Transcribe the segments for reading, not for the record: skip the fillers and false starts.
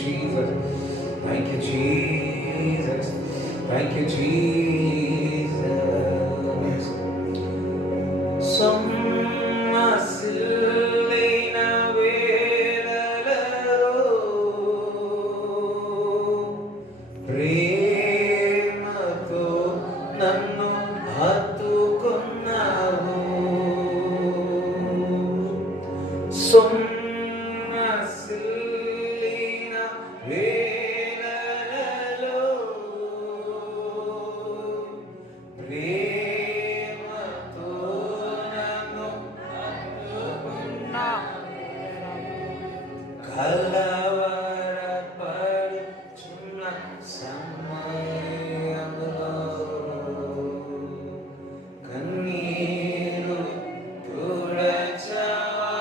Jesus. Thank you, Jesus. Thank you, Jesus. సొమ్మసిల్లైన వేళలలో ప్రేమతో నన్ను హత్తుకున్నావు. సొమ్మసిల్లిన వేళలలో ప్రేమతో నన్ను కలవరపడుచున్న సమయంలో కన్నీరు తుడచావా.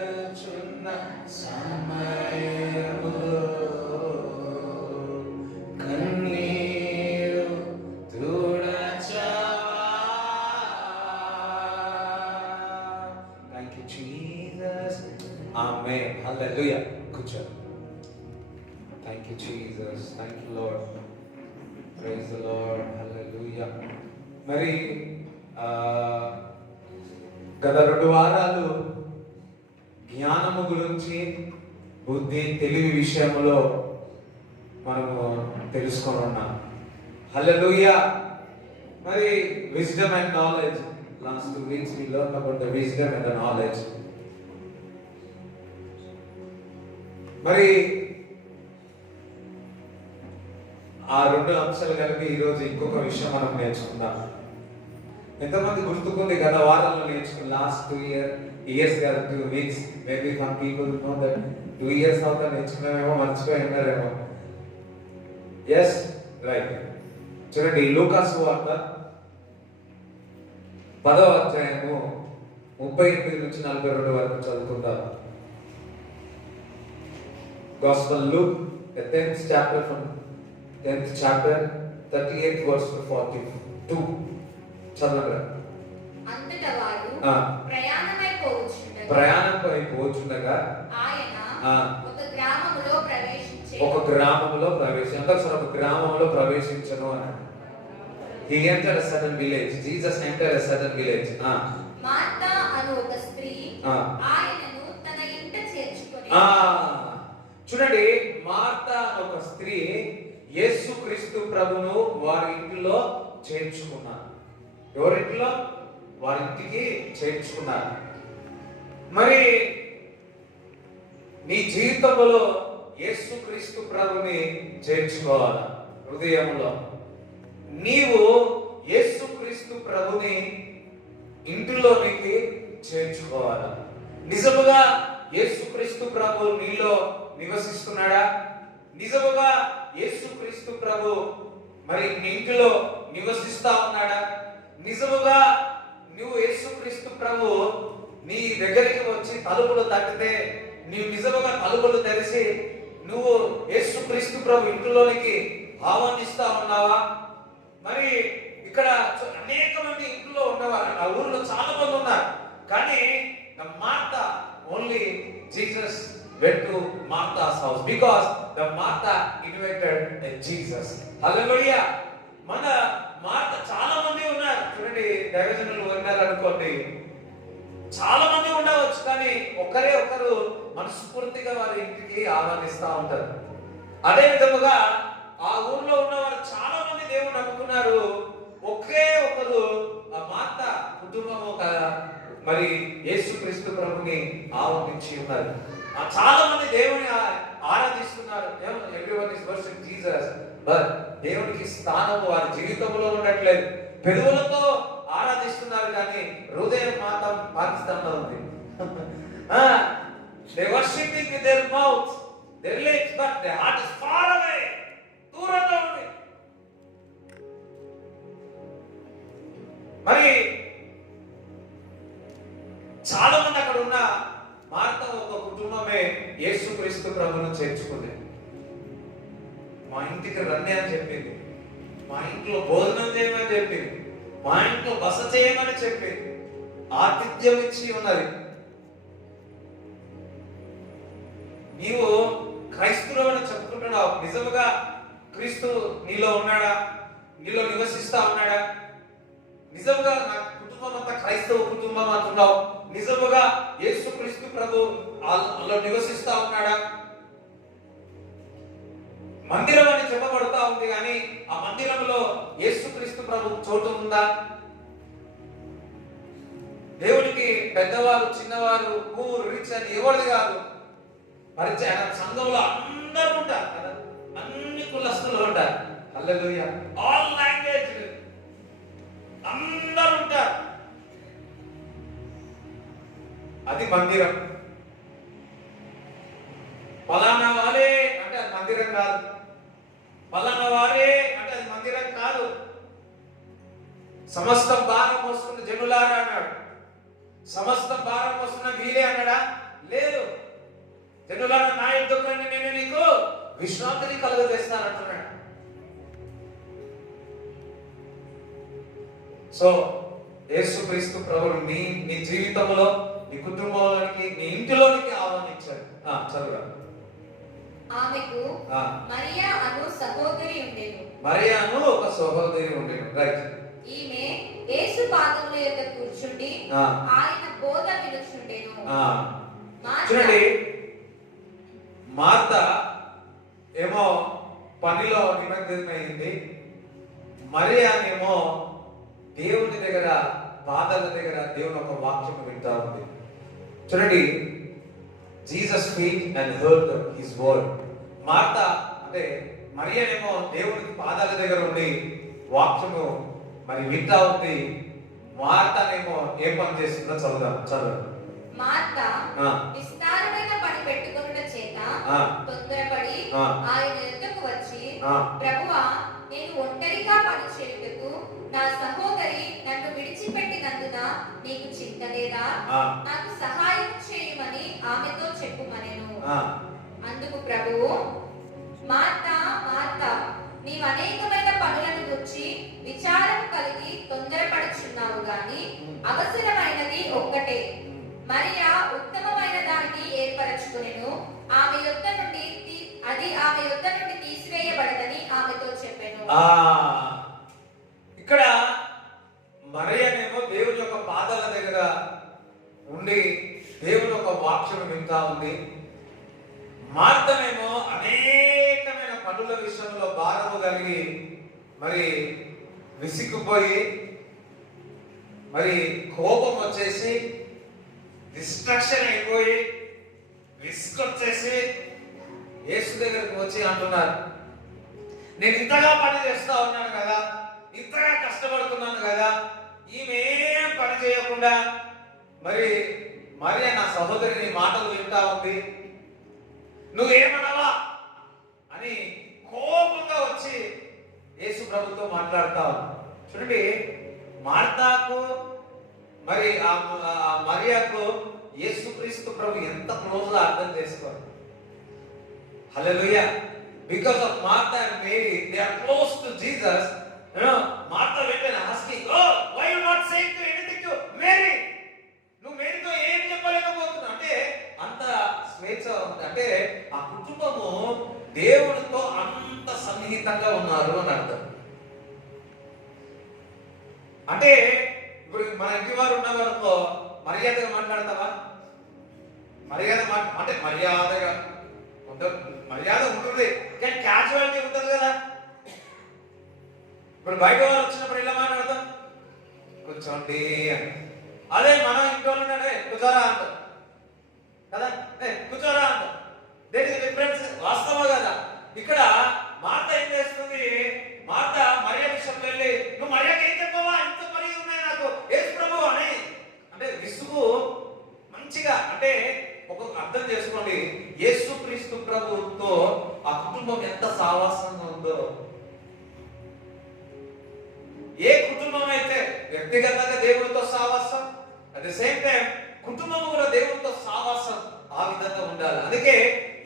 కలవరపడుచున్న సమయంలో కన్నీరు తుడచావా. Thank you, Jesus. Amen. Hallelujah. కూర్చో. Thank you, Jesus. Thank you, Lord. Praise the Lord. Hallelujah. మరి గత 2 వారాలు జ్ఞానము గురించి, బుద్ధి, తెలివి విషయంలో మనము తెలుసుకొని ఉన్నాం. హల్లెలూయా. మరి wisdom and knowledge, last 2 weeks we learned about the wisdom and the knowledge. మరి ఆ 2 అంశాలు కలిపి ఈరోజు ఇంకొక విషయం మనం నేర్చుకుందాం. ఎంతమంది గుర్తుకుంది గత వారాల్లో నేర్చుకున్న లాస్ట్ 2 years కాదు, 2 weeks, maybe some people know that 2 years అవుతా నేర్చుకున్నామేమో, మర్చిపోయి ఉన్నారేమో. Yes, right. చూడండి, లూకాసు వార్త 10వ అధ్యాయము 38 నుంచి 42 వరకు చదువుకుందాం. Gospel Luke, the 10th chapter from 10th chapter, 38th verse to 42. చదవండి. అంతటా వారు ప్రయాణమై పోచుండగా ఆయన ఒక గ్రామములో ప్రవేశించను అన్నాడు. He entered a certain village. Jesus entered a certain village. Martha అను ఒక స్త్రీ ఆయనను తన ఇంట చేర్చుకొని. చూడండి, మార్తా ఒక స్త్రీ యేసుక్రీస్తు ప్రభును వారి ఇంటిలో చేర్చుకున్నారు. ఎవరింటిలో? వారింటికి చేర్చుకున్నారు. మరి నీ జీవితంలో యేసుక్రీస్తు ప్రభుని చేర్చుకోవాలి. హృదయంలో నీవు యేసుక్రీస్తు ప్రభుని ఇంటిలోనికి చేర్చుకోవాలి. నిజముగా యేసుక్రీస్తు ప్రభు నీలో నివసిస్తున్నాడా? నిజముగా యేసుక్రీస్తు ప్రభు మరి నీ ఇంటిలో నివసిస్తా ఉన్నాడా? నిజముగా నువ్వు యేసుక్రీస్తు ప్రభు నీ దగ్గరికి వచ్చి తలుపులు తట్టితే నీవు నిజముగా తలుపులు తెరిచి నువ్వు యేసుక్రీస్తు ప్రభు ఇంటిలోనికి ఆహ్వానిస్తా ఉన్నావా? మరి ఇక్కడ అనేక మంది ఇంట్లో ఉన్నవారు, ఆ ఊర్లో చాలా మంది ఉన్నారు. కానీ Martha, only Jesus went to Martha's house because the Martha invited Jesus. Hallelujah. మన మార్త చాలా మంది ఉన్నారు. చూడండి, దైవజనులు ఉన్నారు అనుకోండి, చాలా మంది ఉండవచ్చు, కానీ ఒకరే ఒకరు మనస్ఫూర్తిగా వారి ఇంటికి ఆహ్వానిస్తూ ఉంటారు. అదే విధముగా ఆ ఊర్లో ఉన్నవారు చాలా మంది దేవుని నమ్ముకున్నారు. ఒకే ఒకరు ఆ మార్త కుటుంబము మరి యేసుక్రీస్తు ప్రభుని ఆహ్వానించి ఉన్నారు. చాలా మంది దేవుని ఆరాధిస్తున్నారు. Everyone is worshipping Jesus, but దేవునికి స్థానం వారి జీవితంలో ఉండట్లేదు. పెదవులతో ఆరాధిస్తున్నారు కానీ హృదయం మాత్రం పాకిస్తాన్ లో ఉంది. They worshiping with their mouth, their lips, but their heart is far away. దూరంగా ఉంది. మరి చాలా మంది అక్కడ ఉన్న మార్త ఒక కుటుంబమే యేసుక్రీస్తు ప్రభువును చేర్చుకుంది. మా ఇంటికి రండి అని చెప్పింది, మా ఇంట్లో భోజనం చేయమని చెప్పింది, మా ఇంట్లో బస చేయమని చెప్పింది. ఆతిథ్యం ఇచ్చి ఉన్నది. నీవు క్రైస్తవులను చెప్పుకుంటున్నావు, నిజముగా క్రీస్తు నీలో ఉన్నాడా? నీలో నివసిస్తా ఉన్నాడా? నిజముగా నా కుటుంబం అంతా క్రైస్తవ కుటుంబం అంటున్నావు, నిజముగా యేసు క్రీస్తు ప్రభు వాళ్ళలో నివసిస్తా ఉన్నాడా? మందిరం అని చెప్పబడుతా ఉంది, కానీ ఆ మందిరంలో యేసు క్రీస్తు ప్రభు చోటు ఉందా? దేవునికి పెద్దవారు చిన్నవారు పూర్ రిచ్ అని ఎవరిది కాదు. పరిచయం సంఘంలో అందరూ ఉంటారు కదా, అన్ని కులస్తులు ఉంటారు. హల్లెలూయా, ఆల్ లాంగ్వేజ్ అందరూ ఉంటారు. అది మందిరం. పలానా వారే అంటే అది మందిరం కాదు. పలానా వారే అంటే అది మందిరం కాదు. సమస్తం భారం మోసుకున్న జనులారా అన్నాడు. సమస్తం భారం మోసుకున్న వీలే అన్నాడా? లేదు. జనులారా నా యుద్ధకు రండి, నేను నీకు విశ్రాంతిని కలుగజేస్తాను అంటున్నాడు. సో యేసుక్రీస్తు ప్రభువు నీ జీవితంలో, నీ కుటుంబంలోనికి, నీ ఇంటిలోనికి ఆహ్వానించాడు. చదువురా. ఆమెకు మరియా అను సహోదరి ఉండేను. మరియా అను ఒక సహోదరి ఉండేను. రైట్. ఈమె యేసు పాదముల యొద్ద కూర్చుండి ఆయన బోధ వినుచుండెను. చూడండి, మార్త ఏమో పనిలో నిమగ్నమైంది, మరియానేమో దేవుని దగ్గర, పాదాల దగ్గర దేవుని ఒక వాక్యం వింటా ఉంది. చూడండి, Jesus feet and heard his word. Martha అంటే మరియానేమో దేవునికి పాదాల దగ్గర ఉండి వాక్యము మరి వింటా ఉంది. మార్తనేమో ఏం పని చేస్తుందో చదువు. మార్త విస్తారమైన పని పెట్టుకొనుట చేత తొందరపడి ఆయన యొద్దకు వచ్చి, ప్రభువా, నేను ఒంటరిగా పని చేయుటకు నా సహోదరి నన్ను విడిచిపెట్టినందున నీకు చింత లేదా? నాకు సహాయం చేయమని ఆమెతో చెప్పుమనెను. అందుకు ప్రభువు, మార్తా మార్తా, నీవు అనేకమైన పనులను గురించి విచారం కలిగి తొందరపడుచున్నావు గాని అవసరమైనది ఒక్కటే. మరియా ఉత్తమమైన దానిని ఏర్పరచుకొనెను, ఆమె యొద్ద నుండి తీసివేయబడదని ఆమెతో చెప్పెను. ఇక్కడ మరియనేమో దేవుని యొక్క పాదాల దగ్గర ఉండి దేవుని యొక్క వాక్యం వింటా ఉంది. మార్తనేమో అనేకమైన పనుల విషయంలో భారము కలిగి మరి విసిగిపోయి, మరి కోపం వచ్చేసి, డిస్ట్రాక్షన్ అయిపోయి, విసుకొచ్చేసి యేసు దగ్గరికి వచ్చి అంటున్నారు, నేను ఇంతగా పని చేస్తా ఉన్నాను కదా, ఇంతగా కష్టపడుతున్నాను కదా, ఈమె ఏం పని చేయకుండా మరి నా సహోదరి మాటలు వింటా ఉంది, నువ్వేమనవా అని కోపంగా వచ్చి యేసు ప్రభుతో మాట్లాడుతా ఉంది. చూడండి, మార్తాకు మరి మరియాకు యేసుక్రీస్తు ప్రభు ఎంత క్లోజ్ గా అర్థం చేసుకోవాలి. హల్లెలూయా. Because of Martha and Mary, they are close to Jesus. Martha went and asking, "Oh, why you not saying to anything to Mary?" నువ్వు మేరీతో ఏం చెప్పలేకపోతున్నావు అంటే అంత స్వేచ్ఛ ఉంది. అంటే ఆ కుటుంబము దేవునితో అంత సన్నిహితంగా ఉన్నారు అని అర్థం. అంటే ఇప్పుడు మన ఇంటి వారు ఉన్నవారితో మర్యాదగా మాట్లాడతావా? అంటే మర్యాదగా మర్యాద ఉంటుంది, కానీ క్యాజువాలిటీ ఉంటుంది కదా. ఇప్పుడు బయట వారు వచ్చినప్పుడు ఇలా మాట్లాడతాం, కూర్చోండి అని. అదే మనం ఇంట్లో ఉన్నాడే కూర్చోరా అంటాం కదా, కూర్చోరా అంటాం. దేనికి డిఫరెన్స్? వాస్తవం కదా. ఇక్కడ మార్త ఏం చేస్తుంది? మార్త మరియ విషయంలో వెళ్ళి, నువ్వు మరియకి ఏం చెప్పవా, ఎంత పని ఉన్నాయి నాకు యేసు ప్రభు అని. అంటే విసుగు మంచిగా, అంటే ఒక అర్థం చేసుకోండి, యేసుక్రీస్తు ప్రభుతో ఆ కుటుంబం ఎంత సావాసంగా ఉందో. ఏ కుటుంబం అయితే వ్యక్తిగతంగా దేవునితో సావాసం, అట్ ది సేమ్ టైం కుటుంబం కూడా దేవునితో సావాసం ఆ విధంగా ఉండాలి. అందుకే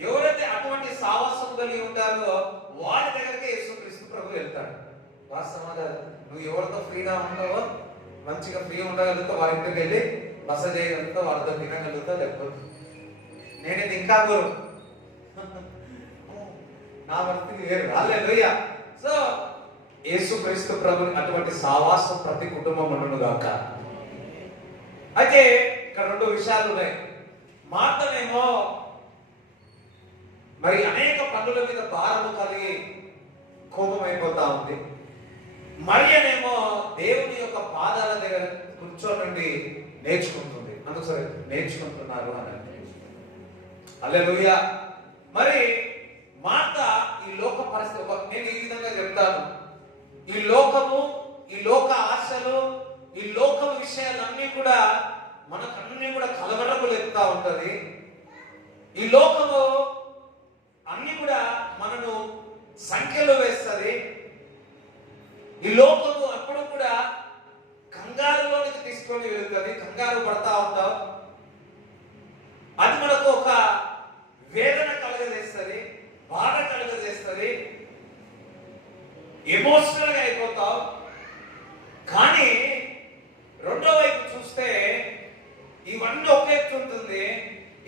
ఎవరైతే అటువంటి సావాసం కలిగి ఉంటారో వారి దగ్గరికి యేసుక్రీస్తు ప్రభు వెళ్తాడు. వాస్తవం కాదు. నువ్వు ఎవరితో ఫ్రీగా ఉండవో మంచిగా ఫ్రీ ఉండగలుగుతా, వారి ఇంటికి వెళ్ళి బస చేయగలుగుతా, వారితో తినగలుగుతా. లేకపోతే నేనైతే ఇంకా గోరు నా పరిస్థితి వేరు. హల్లెలూయా. సో యేసుక్రీస్తు ప్రభుని అటువంటి సావాసం ప్రతి కుటుంబం ఉండును గాక. అయితే ఇక్కడ రెండు విషయాలు ఉన్నాయి. మార్తనేమో మరి అనేక పనుల మీద భారము కలిగి కోపం అయిపోతా ఉంది. మరియనేమో దేవుని యొక్క పాదాల దగ్గర కూర్చోనండి నేర్చుకుంటుంది. అందుకు సరే నేర్చుకుంటున్నారు అని. హల్లెలూయా. మరి మార్త ఈ లోక పరిస్థితి, నేను ఈ విధంగా చెప్తాను, ఈ లోకము, ఈ లోక ఆశలు, ఈ లోకం విషయాలన్నీ కూడా మనకన్నీ కూడా కలవరములు ఎత్తుతా ఉంటది. ఈ లోకము అన్ని కూడా మనను సంఖ్యలో వేస్తుంది. ఈ లోకము అప్పుడు కూడా కంగారులోనికి తీసుకొని వెళ్తుంది. కంగారు పడతా ఉంటాం. అది మనకు ఒక వేదన కలగజేస్తుంది, బాధ కలగజేస్తుంది, ఎమోషనల్ గా అయిపోతాం. కానీ రెండో వైపు చూస్తే ఇవన్నీ ఒక ఎత్తు ఉంటుంది.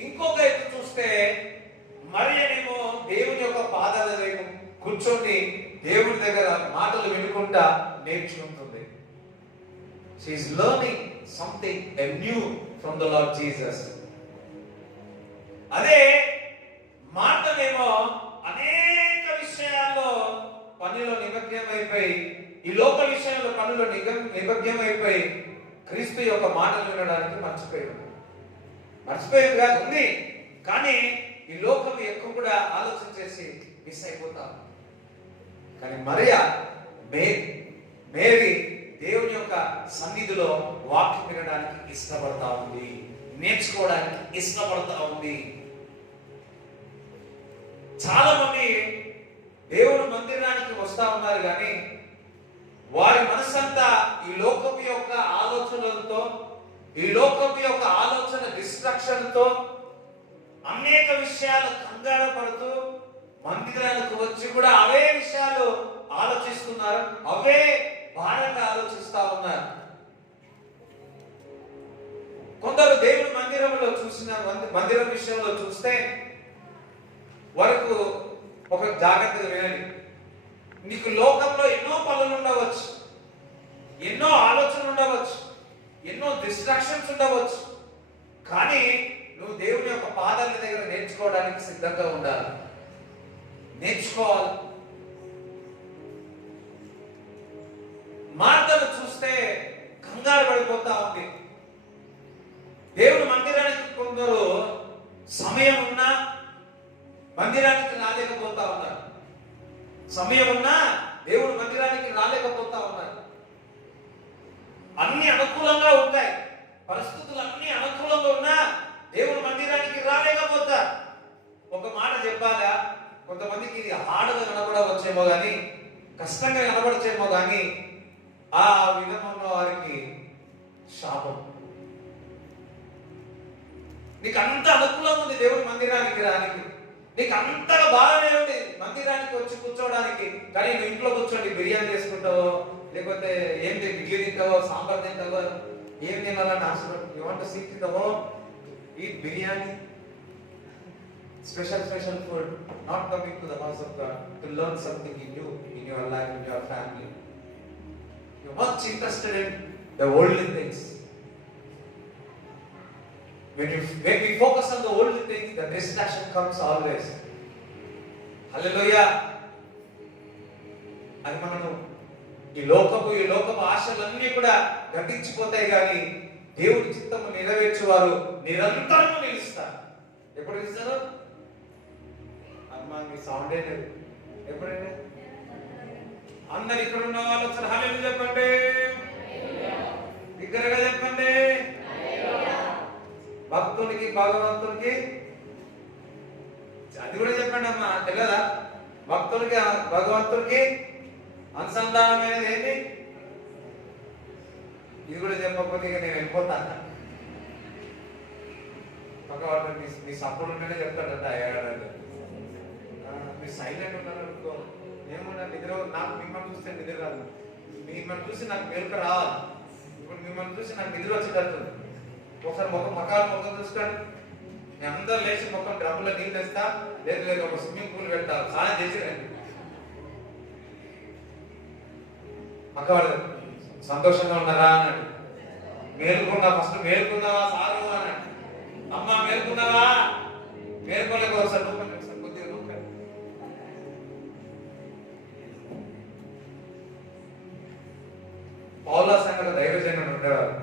ఇంకొక ఎత్తు చూస్తే మరియనేమో దేవుని యొక్క పాదాల దగ్గర కూర్చొని దేవుని దగ్గర మాటలు వినుకుంటా నేర్చుకుంటుంది. She is learning something new from the lord Jesus. అదే మార్తనేమో అనేక విషయాల్లో పనిలో నిమగ్నమైపోయి, ఈ లోక విషయంలో పనులు నిమగ్నమైపోయి క్రీస్తు యొక్క మాటలు వినడానికి మర్చిపోయింది కాదు, ఉంది. కానీ ఈ లోకం ఎక్కువ కూడా ఆలోచన చేసి మిస్ అయిపోతాం. కానీ మేరీ దేవుని యొక్క సన్నిధిలో వాక్యం వినడానికి ఇష్టపడతా ఉంది, నేర్చుకోవడానికి ఇష్టపడతా ఉంది. చాలా మంది దేవుడు మందిరానికి వస్తా ఉన్నారు, కానీ వారి మనసంతా ఈ లోకపు యొక్క ఆలోచనలతో, ఈ లోకపు యొక్క ఆలోచన డిస్ట్రాక్షన్తో, అనేక విషయాలు కంగారు పడుతూ మందిరానికి వచ్చి కూడా అవే విషయాలు ఆలోచిస్తున్నారు, అవే భారంగా ఆలోచిస్తా ఉన్నారు. కొందరు దేవుని మందిరంలో మందిరం విషయంలో చూస్తే వరకు ఒక జాగ్రత్తగా వినండి. నీకు లోకంలో ఎన్నో పనులు ఉండవచ్చు, ఎన్నో ఆలోచనలు ఉండవచ్చు, ఎన్నో డిస్ట్రాక్షన్స్ ఉండవచ్చు. కానీ నువ్వు దేవుని యొక్క పాదాల దగ్గర నేర్చుకోవడానికి సిద్ధంగా ఉండాలి, నేర్చుకోవాలి. మార్తను చూస్తే కంగారు పడిపోతా ఉంది. దేవుని మందిరానికి కొందరు సమయం ఉన్నా మందిరానికి రాలేకపోతా ఉన్నారు. సమయం ఉన్నా దేవుడు మందిరానికి రాలేకపోతా ఉన్నారు. అన్ని అనుకూలంగా ఉంటాయి, పరిస్థితులు అన్ని అనుకూలంగా ఉన్నా దేవుడు మందిరానికి రాలేకపోతా. ఒక మాట చెప్పాలా, కొంతమందికి ఇది హార్డ్గా కనబడవచ్చేమో కానీ, కష్టంగా కనబడచ్చేమో కానీ, ఆ విధంగా ఉన్న వారికి శాపం. నీకు అంత అనుకూలంగా ఉంది దేవుడి మందిరానికి రానికి, నీకు అంతగా బాగానే ఉంది మందిరానికి వచ్చి కూర్చోవడానికి, కానీ నువ్వు ఇంట్లో కూర్చోండి బిర్యానీ చేసుకుంటావో, లేకపోతే ఏం ఇడ్లీ తింటావో, సాంబార్ తింటావో, ఏం తినాలని ఆశపడు. You want to seek the home, eat biryani, special food, not coming to the house of God to learn something new in your life, in your family. You're much interested in the worldly things. When we focus on the worldly things, the distraction comes always. Hallelujah. అది మనము ఈ లోకపు ఆశలన్నీ కూడా గతించిపోతాయి, కానీ దేవుడి చిత్తము నెరవేర్చేవారు నిరంతరము నిలుస్తారు. ఎప్పుడు నిలుస్తారు? అమ్మా మీ సౌండే లేదు. ఎప్పుడైనా అందరు ఇక్కడ ఉన్న వాళ్ళు ఒకసారి హల్లెలూయా చెప్పండి, దగ్గరగా చెప్పండి. భక్తునికి భగవంతునికి అది కూడా చెప్పండి అమ్మా, తెలియదా? భక్తునికి భగవంతునికి అనుసంధానం అనేది ఏంటి? ఇది కూడా చెప్పకపోతే ఇక నేను వెళ్ళిపోతాను. పక్కవాడు నీ సపోర్ట్ ఉంటేనే చెప్తాడంట అయ్యాడంటే. మీరు సైలెంట్ ఉన్నారు అనుకో, ఏమన్నా నిద్ర, నాకు మిమ్మల్ని చూస్తే నిద్ర రాదు, మిమ్మల్ని చూసి నాకు మెలకు రావాలి. ఇప్పుడు మిమ్మల్ని చూసి నాకు నిద్ర వచ్చేటట్టు. ఒకసారి ముఖం చూసుకోండి. నేను అందరూ లేచి ముఖం డ్రమ్లో నీళ్ళు వేస్తా, లేదు ఒక స్విమ్మింగ్ పూల్ పెడతా, స్నానం చేసిరండి. మక్కవాడు సంతోషంగా ఉన్నారా అన్నాడు. మేలుకున్నా, ఫస్ట్ మేలుకున్నావా సారు అన్నాడు. అమ్మ మేలుకున్నావా? మేలుకోలేక ఒకసారి కొద్దిగా రూపాయి. పౌలా సంఘంలో దైవజనుడు ఉండేవారు.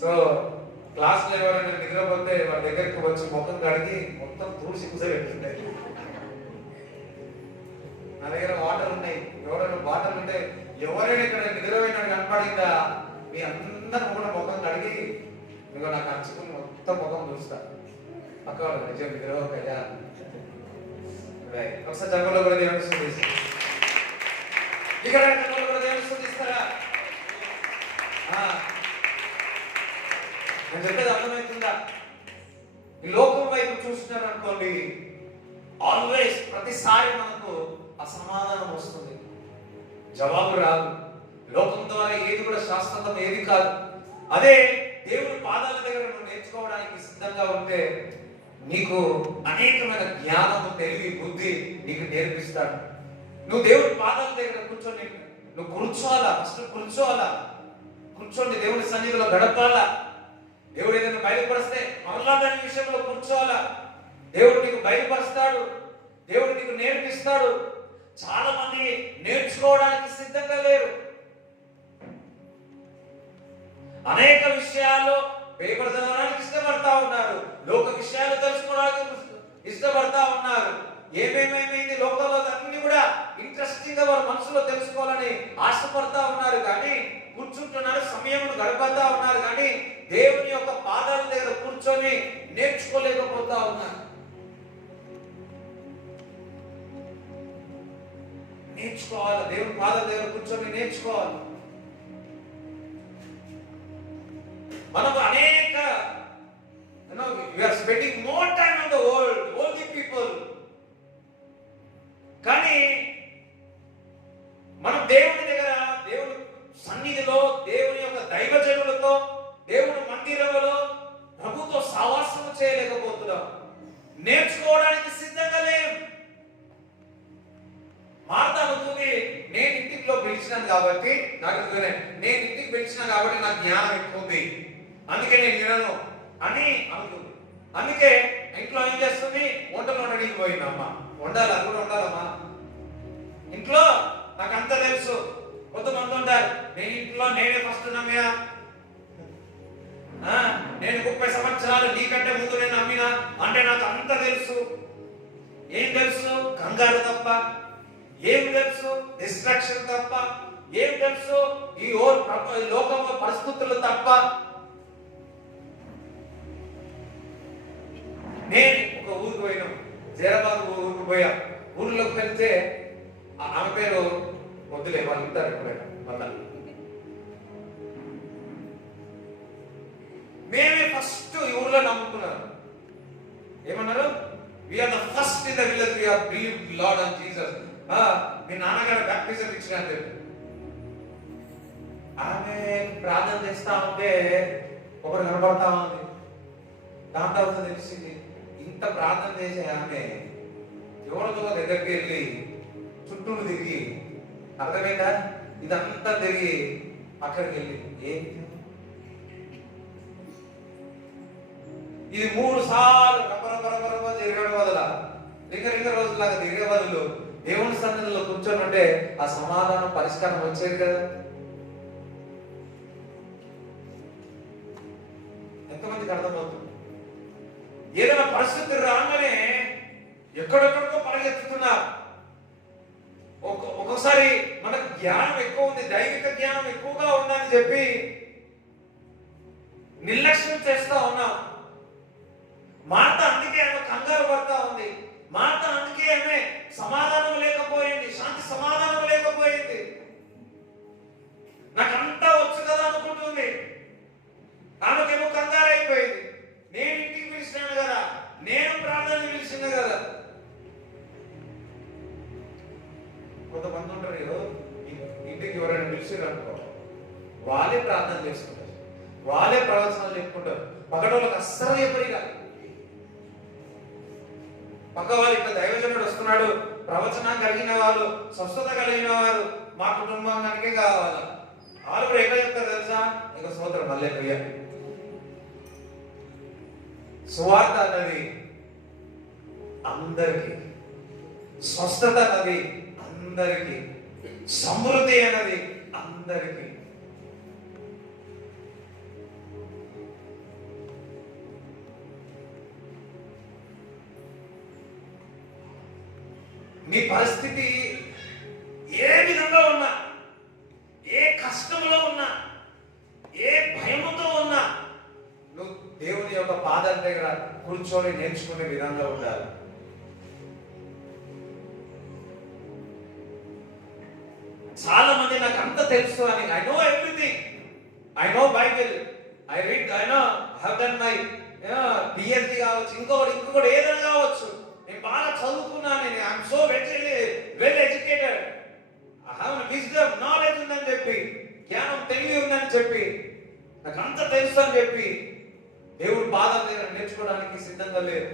సో క్లాస్లో ఎవరైనా నిద్రపోతే వాళ్ళ దగ్గరికి వచ్చి ముఖం కడిగి మొత్తం తుడిసి కూర్చోబెట్టుండే. నా దగ్గర వాటర్ ఉన్నాయి, ఎవరైనా బాటలు ఉంటే ఎవరైనా ఇక్కడ నిద్రపోయినా కనపడిందా మీ అందరూ కూడా ముఖం కడిగి ఇదిగో నాకు నచ్చుకుని మొత్తం ముఖం చూస్తా. పక్క వాళ్ళు నిజం నిద్రపోకయ్యా. ఒకసారి జంగంలో కూడా దేవుని స్తుతిస్తారా? ఇక్కడ జంగంలో కూడా దేవుని స్తుతిస్తారా? నేను చెప్పేది అర్థమవుతుందా? ఈ లోకం వైపు చూస్తున్నారు అనుకోండి, ఆల్వేస్ ప్రతిసారి మనకు అసమాధానం వస్తుంది, జవాబు రాదు. లోకం ద్వారా ఏది కూడా శాశ్వతం ఏది కాదు. అదే దేవుడి పాదాల దగ్గర నువ్వు నేర్చుకోవడానికి సిద్ధంగా ఉంటే నీకు అనేకమైన జ్ఞానము, తెలివి, బుద్ధి నీకు నేర్పిస్తాడు. నువ్వు దేవుడి పాదాల దగ్గర కూర్చొని నువ్వు కూర్చోవాలా, ఫస్ట్ కూర్చోండి దేవుడి సన్నిధిలో గడపాలా. దేవుడు ఏదైనా బయలుపరిస్తే మరలా దాని విషయంలో కూర్చోవాలా. దేవుడు నీకు బయలుపరుస్తాడు, దేవుడు నీకు నేర్పిస్తాడు. చాలా మంది నేర్చుకోవడానికి సిద్ధంగా లేరు. అనేక విషయాల్లో పేపర్ చదవడానికి ఇష్టపడతా ఉన్నారు, లోక విషయాలు తెలుసుకోవడానికి ఇష్టపడతా ఉన్నారు. ఏమేమైంది లోకంలో అన్ని కూడా ఇంట్రెస్టింగ్ గా వారి మనసులో తెలుసుకోవాలని ఆశపడతా ఉన్నారు, కానీ కూర్చుంటున్నారు, సమయం గడపతా ఉన్నారు, కానీ దేవుని యొక్క పాదాల దగ్గర కూర్చొని నేర్చుకోలేకపోతా ఉన్నారు. నేర్చుకోవాలి, దేవుని పాదాల దగ్గర కూర్చొని నేర్చుకోవాలి. మనం అనేక we are spending more time on the world, worldly people. కానీ మనం దేవుని దగ్గర, దేవుని సన్నిధిలో, దేవుని యొక్క దైవజనులతో, దేవుని మందిరంలో ప్రభుతో సహవాసం చేయలేకపోతున్నాం. నేర్చుకోవడానికి సిద్ధంగా లేం. మార్త అనుకుంది, నేను ఇంటిలో పిలిచినాను కాబట్టి నేను ఇంటికి పిలిచినా కాబట్టి నాకు జ్ఞానం ఎక్కువ ఉంది, అందుకే నేను వినను అని అనుకుంది. అందుకే ఇంట్లో ఏం చేస్తుంది, వంటలు వండడానికి పోయింది. అమ్మ వండాలి, అది కూడా ఉండాలమ్మా. ఇంట్లో నాకు అంత తెలుసు. కొంతమంది ఉంటారు, నేను ఇంట్లో నేనే ఫస్ట్ నమ్మా, నేను 30 సంవత్సరాలు నీకంటే ముందు నేను నమ్మినా అంటే నాకు అంత తెలుసు. ఏం తెలుసు? కంగారు తప్ప. ఏం తెలుసు? డిస్ట్రాక్షన్ తప్ప. ఏం తెలుసు? ఈ లోకంలో పరిస్థితులు తప్ప. నేను ఒక ఊరికి పోయినాం, జైరాబాద్ ఊరికి పోయా. ఊర్లోకి వెళ్తే ఆమె పేరు వద్దులే, వాళ్ళు ఉంటారు ఎప్పుడైనా మళ్ళా. మేమే ఫస్ట్ ఈ ఊర్లో నమ్ముకున్నాను. ఏమన్నారు? We are the first in the village, we are believe lord on Jesus. మీ నాన్నగారు బ్యాప్టిజం ఇచ్చిన అని చెప్పి ఆమె ప్రార్థన చేస్తా ఉంటే ఒకరు కనబడతా ఉంది. దాని తర్వాత తెలిసింది, ఇంత ప్రార్థన చేసే ఆమె ఎవరితో దగ్గరికి వెళ్ళి చుట్టూరు తిరిగి, అర్థమైందా? ఇదంతా తిరిగి అక్కడికి వెళ్ళి ఇది 3 సార్లు రబ్బరబ్బరబ్బర తిరగడం వదల రింగ రోజులాగా తిరిగే బదులు దేవుని సన్నిధిలో కూర్చొని ఉంటే ఆ సమాధానం, పరిష్కారం వచ్చేది కదా. ఎంతమందికి అర్థమవుతుంది? ఏదైనా పరిస్థితి రాగానే ఎక్కడెక్కడికో పరిగెత్తుతున్నారు. ఒక్కొక్కసారి మనకు జ్ఞానం ఎక్కువ ఉంది, దైవిక జ్ఞానం ఎక్కువగా ఉందని చెప్పి నిర్లక్ష్యం చేస్తా ఉన్నాం. మార్త అందుకే ఆమె కంగారు పడతా ఉంది. మార్త అందుకే ఆమె సమాధానం లేకపోయింది, శాంతి సమాధానం లేకపోయింది. నాకంతా వచ్చు కదా అనుకుంటుంది. ఆమెకేమో కంగారు అయిపోయింది. నేను ఇంటికి పిలిచినాను కదా, నేను ప్రార్థన పిలిచిన కదా. కొంతమంది ఉంటారు, ఇంటికి ఎవరైనా పిలిచారు అనుకో, వాళ్ళే ప్రార్థన చేస్తారు. వాళ్ళే ప్రవచనాలు చెప్పుకుంటారు. పక్కటోళ్ళకి అస్సలు చెప్పరిగా. పక్క వాళ్ళు ఇట్లా దైవజనుడు వస్తున్నాడు, ప్రవచనం కలిగిన వాళ్ళు, స్వస్థత కలిగిన వారు మా కుటుంబానికే కావాలి. వాళ్ళు కూడా ఎట్లా చెప్తారు తెలుసా? ఇక సోదరు మళ్ళీ ప్రియ సువార్త అన్నది అందరికీ, స్వస్థత అన్నది అందరికీ, సమృద్ధి అన్నది అందరికీ. నీ పరిస్థితి ఏ విధంగా ఉన్నా, ఏ కష్టంలో ఉన్నా, ఏ భయముతో ఉన్నా, నువ్వు దేవుని యొక్క పాదాల దగ్గర కూర్చొని నేర్చుకునే విధంగా ఉండాలి. చాలా మంది నాకు అంత తెలుసు అని, I know everything, I know Bible, I read, I know have done my PhD కావచ్చు, ఇంకొకటి ఏదైనా కావచ్చు, నేను బాగా చదువుకున్నాను, I'm so well educated, I have wisdom, knowledge ఉందని చెప్పి, జ్ఞానం తెలివి ఉందని చెప్పి, నాకు అంత తెలుసు అని చెప్పి దేవుడు పాదాల దగ్గర నేర్చుకోవడానికి సిద్ధంగా లేదు.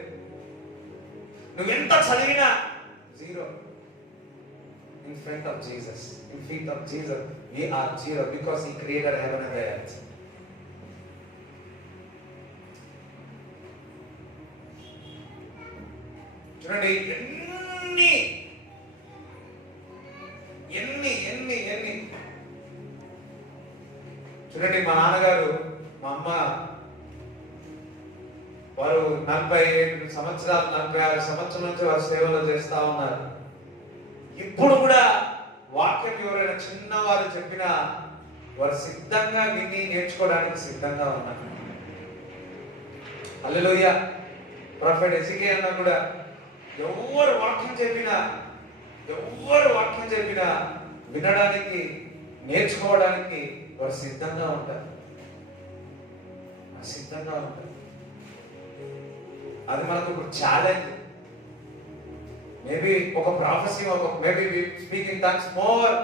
నువ్వెంత చదివినా zero. In front of Jesus, in feet of Jesus, we are zero because He created heaven and the earth. చూడండి ఎన్ని ఎన్ని ఎన్ని ఎన్ని చూడండి, మా నాన్నగారు, మా అమ్మ వారు 47 సంవత్సరాలు 46 సంవత్సరాల నుంచి వారు సేవలు చేస్తా ఉన్నారు. ఇప్పుడు కూడా వాక్యం ఎవరైనా చిన్నవారు చెప్పినా వారు సిద్ధంగా విని నేర్చుకోవడానికి సిద్ధంగా ఉన్నారు. హల్లెలూయా. ప్రొఫెట్ ఎజికేల్ అన్న కూడా ఎవరు వాక్యం చెప్పినా వినడానికి, నేర్చుకోవడానికి వారు సిద్ధంగా ఉంటారు. అది మనకు ఒక ఛాలెంజ్. మేబీ ఒక prophecy, maybe we speak in tongues more,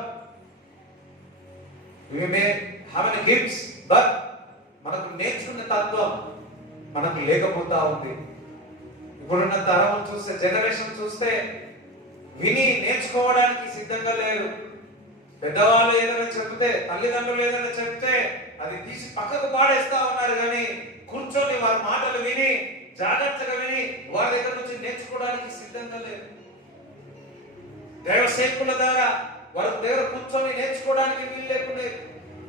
we may have an gifts, but మనకు నేర్చుకునే తత్వం మనకు లేకపోతా ఉంది. ఇప్పుడున్న తరం చూస్తే, జనరేషన్ చూస్తే విని నేర్చుకోవడానికి సిద్ధంగా లేరు. పెద్దవాళ్ళు ఏదైనా చెప్తే, తల్లిదండ్రులు ఏదైనా చెప్తే అది తీసి పక్కకు పాడేస్తా ఉన్నారు, కానీ కూర్చొని వారి మాటలు విని జాగ్రత్తగా విని వారి దగ్గర నుంచి నేర్చుకోవడానికి సిద్ధంగా లేరు. దైవ సేవకుల ద్వారా వారి దగ్గర కూర్చొని నేర్చుకోవడానికి వీలు లేకుండా,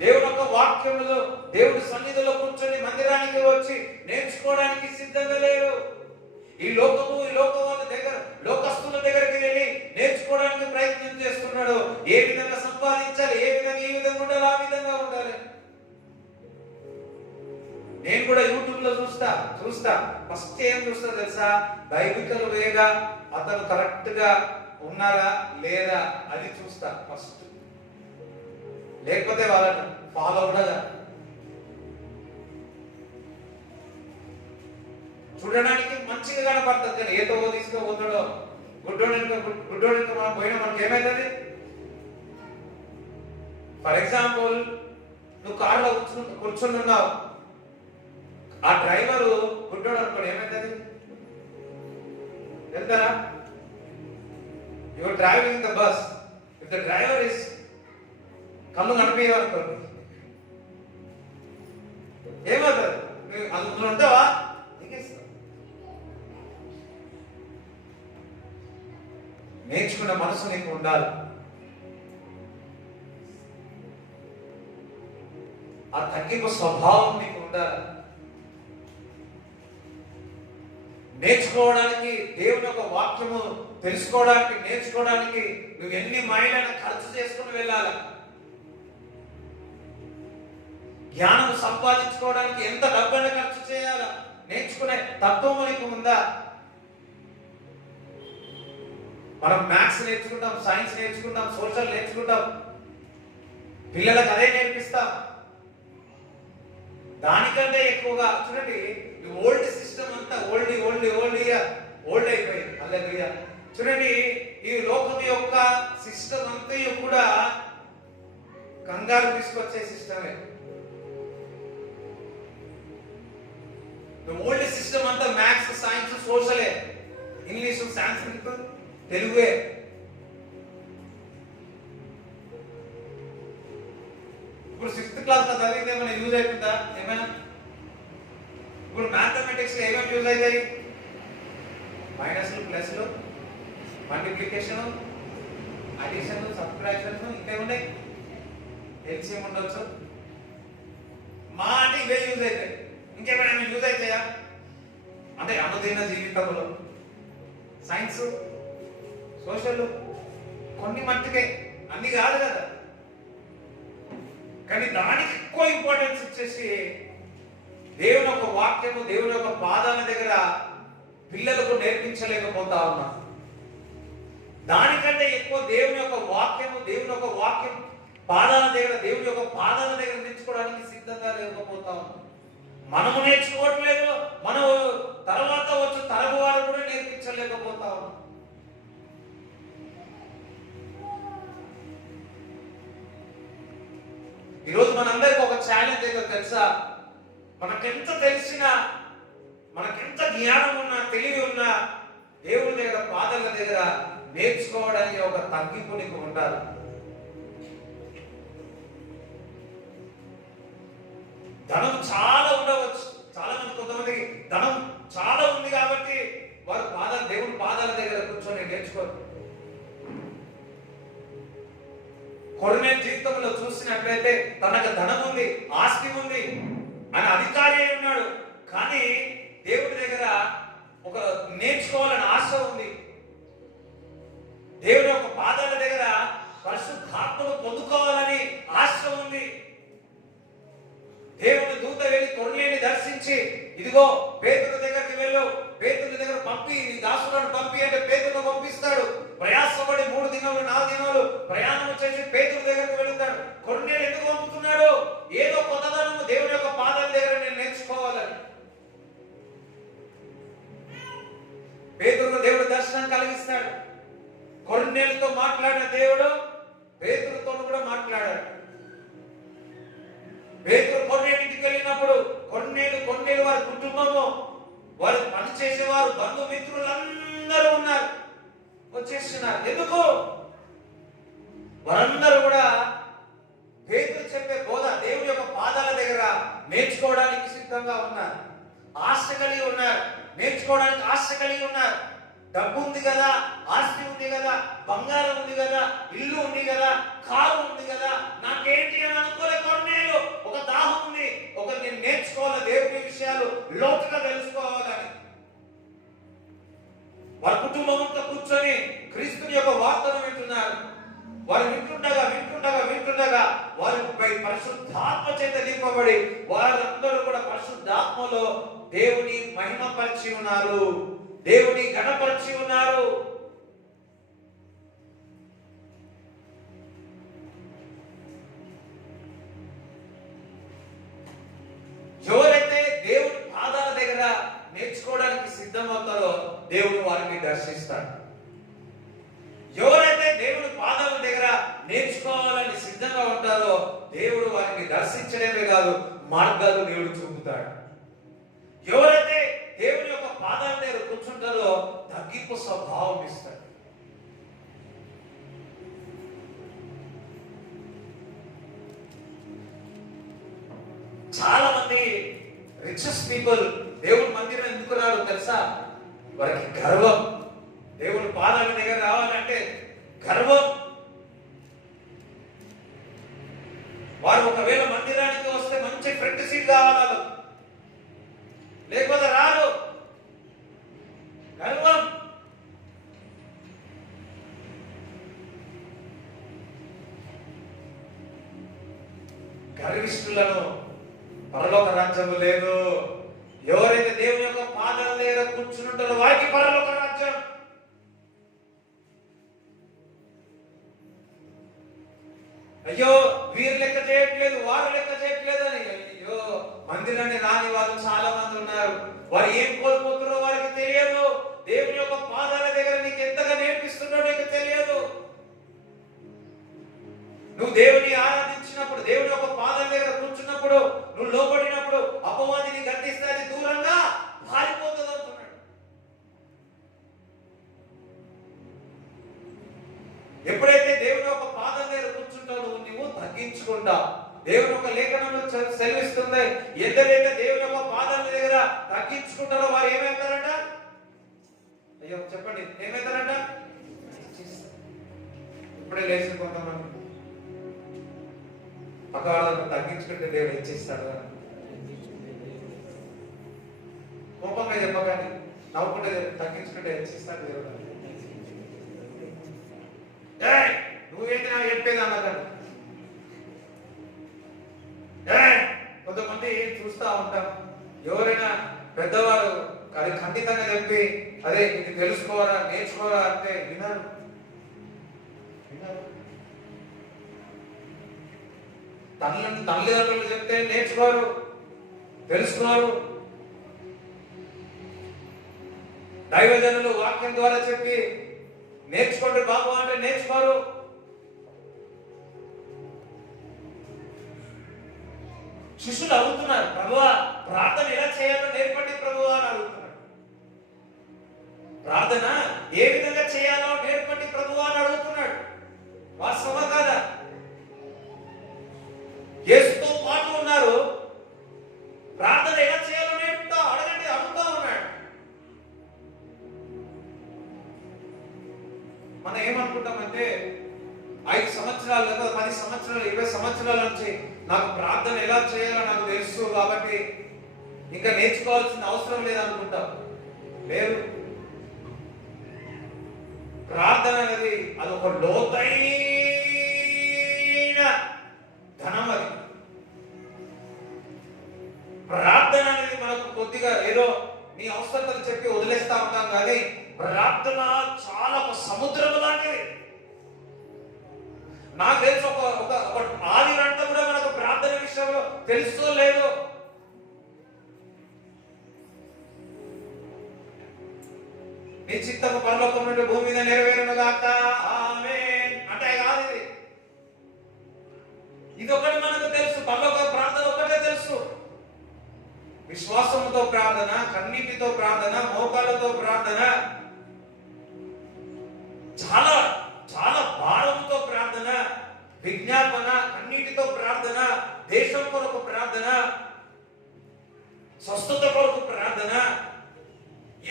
దేవుని యొక్క వాక్యములో, దేవుడి సన్నిధిలో కూర్చొని మందిరానికి వచ్చి నేర్చుకోవడానికి సిద్ధంగా లేరు. ఈ లోకవాళ్ళ దగ్గర, లోకస్తుల దగ్గరికి వెళ్ళి నేర్చుకోవడానికి ప్రయత్నం చేస్తున్నాడు. ఏ విధంగా సంపాదించాలి, ఏ విధంగా ఈ విధంగా ఉండాలి, ఆ విధంగా ఉండాలి. నేను కూడా యూట్యూబ్ లో చూస్తా. ఫస్ట్ ఏం చూస్తా తెలుసా? బైబికల్ వేగా అతను కరెక్ట్ గా ఉన్నారా లేదా అది చూస్తా ఫస్ట్. లేకపోతే వాళ్ళని ఫాలో కూడా చూడడానికి మంచిగా కనపడుతుంది, కానీ ఏదో తీసుకుపోతాడో గుడ్డోడు మనం పోయినా మనకి ఏమైతుంది? ఫర్ ఎగ్జాంపుల్, నువ్వు కారులో కూర్చొని ఉన్నావు, ఆ డ్రైవరు గుడ్డోడు అనుకోండి, ఏమైతుంది వెళ్తారా? Your driving in the bus, if the driver is కళ్ళు కనిపించనుకోండి, ఏమవుతుంది? నువ్వు అందులో ఉంటావా? నేర్చుకున్న మనసు నీకు ఉండాలి. ఆ తగ్గింపు స్వభావం నీకు ఉండాలి. నేర్చుకోవడానికి, దేవుని యొక్క వాక్యము తెలుసుకోవడానికి, నేర్చుకోవడానికి నువ్వు ఎన్ని మైళ్ళైనా ఖర్చు చేసుకుని వెళ్ళాలి. జ్ఞానం సంపాదించుకోవడానికి ఎంత డబ్బైనా ఖర్చు చేయాలా? నేర్చుకునే తత్వం నీకు ఉందా? మనం మ్యాథ్స్ నేర్చుకుంటాం, సైన్స్ నేర్చుకుంటాం, సోషల్ నేర్చుకుంటాం, పిల్లలకు అదే నేర్పిస్తాం. దానికంటే ఎక్కువగా చూడండి, ఓల్డ్ సిస్టమ్ అంతా ఓల్డ్ అయిపోయింది. హల్లెలూయా. చూడండి, ఈ లోకం యొక్క సిస్టమ్ అంతా కూడా కంగారు తీసుకొచ్చే సిస్టమే. తెలుగే. ఇప్పుడు 6th క్లాస్ లో చదివితే ఏమైనా యూజ్ అవుతుందా? ఏమైనా ఇప్పుడు మ్యాథమెటిక్స్ లో ఏమేమి యూజ్ అవుతాయి? మైనస్లు, ప్లస్లు, మల్టిప్లికేషన్, అడిషన్, సబ్ట్రాక్షన్, ఇంకేమున్నాయి? ఎల్సిఎం ఉండొచ్చు. మా అంటే ఇవే యూజ్ అవుతాయి. ఇంకేమైనా యూజ్ అవుతాయా అంటే అనుదిన జీవితంలో? సైన్స్, సోషల్ కొన్ని మట్టుకే, అన్ని కాదు కదా. కానీ దానికి ఎక్కువ ఇంపార్టెన్స్ ఇచ్చేసి దేవుని యొక్క వాక్యము, దేవుని యొక్క పాదాల దగ్గర పిల్లలకు నేర్పించలేకపోతా ఉన్నా. దానికంటే ఎక్కువ దేవుని యొక్క వాక్యము, దేవుని యొక్క వాక్యం పాదాల దగ్గర, దేవుని యొక్క పాదాల దగ్గర నేర్చుకోవడానికి సిద్ధంగా లేకపోతా ఉన్నాం. మనము నేర్చుకోవట్లేదు, మనం తర్వాత వచ్చి తరపు వారు కూడా నేర్పించలేకపోతా ఉన్నాం. ఈరోజు మనందరికి ఒక ఛాలెంజ్ ఏదో తెలుసా? మనకెంత తెలిసినా, మనకెంత జ్ఞానం ఉన్నా, తెలివి ఉన్నా, దేవుడి దగ్గర పాదాల దగ్గర నేర్చుకోవడానికి ఒక తగ్గింపు నీకు ఉండాలి. ధనం చాలా ఉండవచ్చు, చాలా మంది, కొంతమందికి ధనం చాలా ఉంది కాబట్టి వారు దేవుడి పాదాల దగ్గర కూర్చొని నేర్చుకోరు. కొర్నేలు జీవితంలో చూసినట్లయితే తనకు ధనం ఉంది, ఆస్తి ఉంది, ఆయన అధికారి అయి ఉన్నాడు. కానీ దేవుడి దగ్గర ఒక నేర్చుకోవాలని ఆశ ఉంది. దేవుడి యొక్క పాదాల దగ్గర పరిశుద్ధాత్మను పొందుకోవాలని ఆశ ఉంది. దేవుని దూత వెళ్ళి కొర్నేలుని దర్శించి, ఇదిగో పేతురు దగ్గరికి వెళ్ళు, పేతురు దగ్గర పంపి, నీ దాసులను పంపి అంటే పేతురును పంపిస్తాడు. ప్రయాసపడి 3 దినాలు 4 దినాలు ప్రయాణం చేసి పేతురు దగ్గరికి వెళుతాడు. కొర్నేలు ఎందుకు పంపుతున్నాడు? ఏదో కొత్తదనము దేవుని యొక్క పాదాల దగ్గర నేను నేర్చుకోవాలని. పేతురుకు దేవుడు దర్శనం కలిగిస్తాడు. కొర్నేలుతో మాట్లాడిన దేవుడు పేతురుతో కూడా మాట్లాడాడు. పేతురు కొర్నేలు ఇంటికి వెళ్ళినప్పుడు కొర్నేలు వారి కుటుంబము, వారు పనిచేసేవారు, బంధుమిత్రులందరూ ఉన్నారు, వచ్చేస్తున్నారు. ఎందుకు? వారందరూ కూడా పేతురు చెప్పే బోధ, దేవుని యొక్క పాదాల దగ్గర నేర్చుకోవడానికి సిద్ధంగా ఉన్నారు, ఆశ కలిగి ఉన్నారు, నేర్చుకోవడానికి ఆశ కలిగి ఉన్నారు. డబ్బు ఉంది కదా, ఆస్తి ఉంది కదా, బంగారం ఉంది కదా, ఇల్లు ఉంది కదా, కారు ఉంది కదా, నాకేంటి అని అనుకోలే కొర్నేలు. ఒక దాహం ఉంది, నేను నేర్చుకోవాలి, దేవుని విషయాలు లోతుగా తెలుసుకోవాలని. వారి కుటుంబంతో కూర్చొని క్రీస్తుని యొక్క వార్తను వింటున్నారు. వారు వింటుండగా వారిపై పరిశుద్ధాత్మ చేత నింపబడి వారందరూ కూడా పరిశుద్ధాత్మలో దేవుని మహిమపరిచి ఉన్నారు, దేవుని ఘనపరిచి ఉన్నారు. ఎవరైతే దేవుని పాదాల దగ్గర నేర్చుకోవడానికి సిద్ధమవుతారో దేవుడు వారిని దర్శిస్తాడు. ఎవరైతే దేవుని పాదాల దగ్గర నేర్చుకోవాలని సిద్ధంగా ఉంటారో దేవుడు వారిని దర్శించడమే కాదు, మార్గాలు దేవుడు చూపుతాడు. ఎవరైతే దేవుని యొక్క పాదాల దగ్గర కూర్చుంటారో తగ్గింపు స్వభావం ఇస్తాడు. చాలా మంది రిచెస్ట్ పీపుల్ దేవుడి మందిరం ఎందుకు రారు తెలుసా? వారికి గర్వం. దేవుని పాదాల దగ్గర రావాలంటే గర్వం. వారు ఒకవేళ మందిరానికి వస్తే మంచి ఫ్రంట్ సీట్ కావాలి, లేకపోతే రారు. గర్వం. గర్విష్ఠులను పరలోక రాజ్యము లేదు. ఎవరైతే దేవుని యొక్క పాదాల దగ్గర కూర్చుంటారో వారికి పరలోక రాజ్యం. అయ్యో వీరు లెక్క చేయట్లేదు, వారు లెక్క చేయట్లేదు అని అయ్యో మందిరాన్ని రాని వాళ్ళు చాలా మంది ఉన్నారు. వారు ఏం కోల్పోతున్నారో వారికి తెలియదు. దేవుని యొక్క పాదాల దగ్గర నీకు ఎంతగా నేర్పిస్తున్నాడో నీకు తెలియదు. నువ్వు దేవుని ఆరాధించినప్పుడు, దేవుని యొక్క పాదాల దగ్గర కూర్చున్నప్పుడు, నువ్వు లోపడినప్పుడు అపవాదిని గద్దిస్తాది, దూరంగా పారిపోతుంది అంటున్నాడు. తగ్గించుకుంటావు. దేవుని యొక్క లేఖనంలో సెలవిస్తుంది, ఎందరైతే దేవుని యొక్క పాదాల దగ్గర తగ్గించుకుంటారో వారు ఏమవుతారంట? అయ్యో చెప్పండి, ఏమవుతారంట? ఇప్పుడే లేచి కొంతమంది పక్క వాళ్ళని తగ్గించుకుంటే దేవుడు ఇచ్చేస్తాడు. కోపంగా చెప్పకండి, నవ్వుకుంటే తగ్గించుకుంటే హెచ్చిస్తాడు దేవుడు. నువ్వేంటి నాకు చెప్పేది అన్నదండి. కొంతమంది చూస్తా ఉంటాం, ఎవరైనా పెద్దవారు అది ఖండితంగా చెప్పి అదే ఇది తెలుసుకోరా నేర్చుకోరా అంటే వినరు. తల్లిదండ్రులు చెప్తే నేర్చుకోరు, తెలుసుకోరు. దైవజనులు వాక్యం ద్వారా చెప్పి నేర్చుకోండి బాబు అంటే నేర్చుకోరు. శిష్యులు అడుగుతున్నారు, ప్రభువా ప్రార్థన ఎలా చేయాలో నేర్పండి ప్రభువా అని అడుగుతున్నారు. ప్రార్థన ఏ విధంగా చేయాలో నేర్పండి ప్రభువా అని అడుగుతున్నాడు. వాస్తవమా కాదా? యేసుతో పాటు ఉన్నారు, ప్రార్థన ఎలా చేయాలో నేర్పుతా అడగండి అడుగుతా ఉన్నాడు. మనం ఏమనుకుంటామంటే 5 సంవత్సరాలు లేదా 10 సంవత్సరాలు 20 సంవత్సరాల నుంచి నాకు ప్రార్థన ఎలా చేయాలో నాకు తెలుసు కాబట్టి ఇంకా నేర్చుకోవాల్సిన అవసరం లేదనుకుంటాం. లేదు, ప్రార్థన అనేది అదొక లోతైన ధనం. అది ప్రార్థన అనేది మనకు కొద్దిగా ఏదో నీ అవసరతలు చెప్పి వదిలేస్తా ఉంటాం, కానీ ప్రార్థన చాలా ఒక సముద్రం లాంటిది. నాకు తెలుసు ఒక ఆదిరంతా కూడా మనకు ప్రార్థన విషయంలో తెలుసో లేదో. నీ చిత్తము పరలోకం నుండి భూమి మీద నెరవేరునుగాక ఆమేన్ అంటే కాదు ఇది. ఇదొకటి మనకు తెలుసు, పరలోక ప్రార్థన ఒకటే తెలుసు. విశ్వాసముతో ప్రార్థన, కన్నీటితో ప్రార్థన, మోకాళ్ళతో ప్రార్థన, చాలా చాలా భారంతో ప్రార్థన, విజ్ఞాపన, కన్నీటితో ప్రార్థన, దేశం కొరకు ప్రార్థన, స్వస్థత కొరకు ప్రార్థన,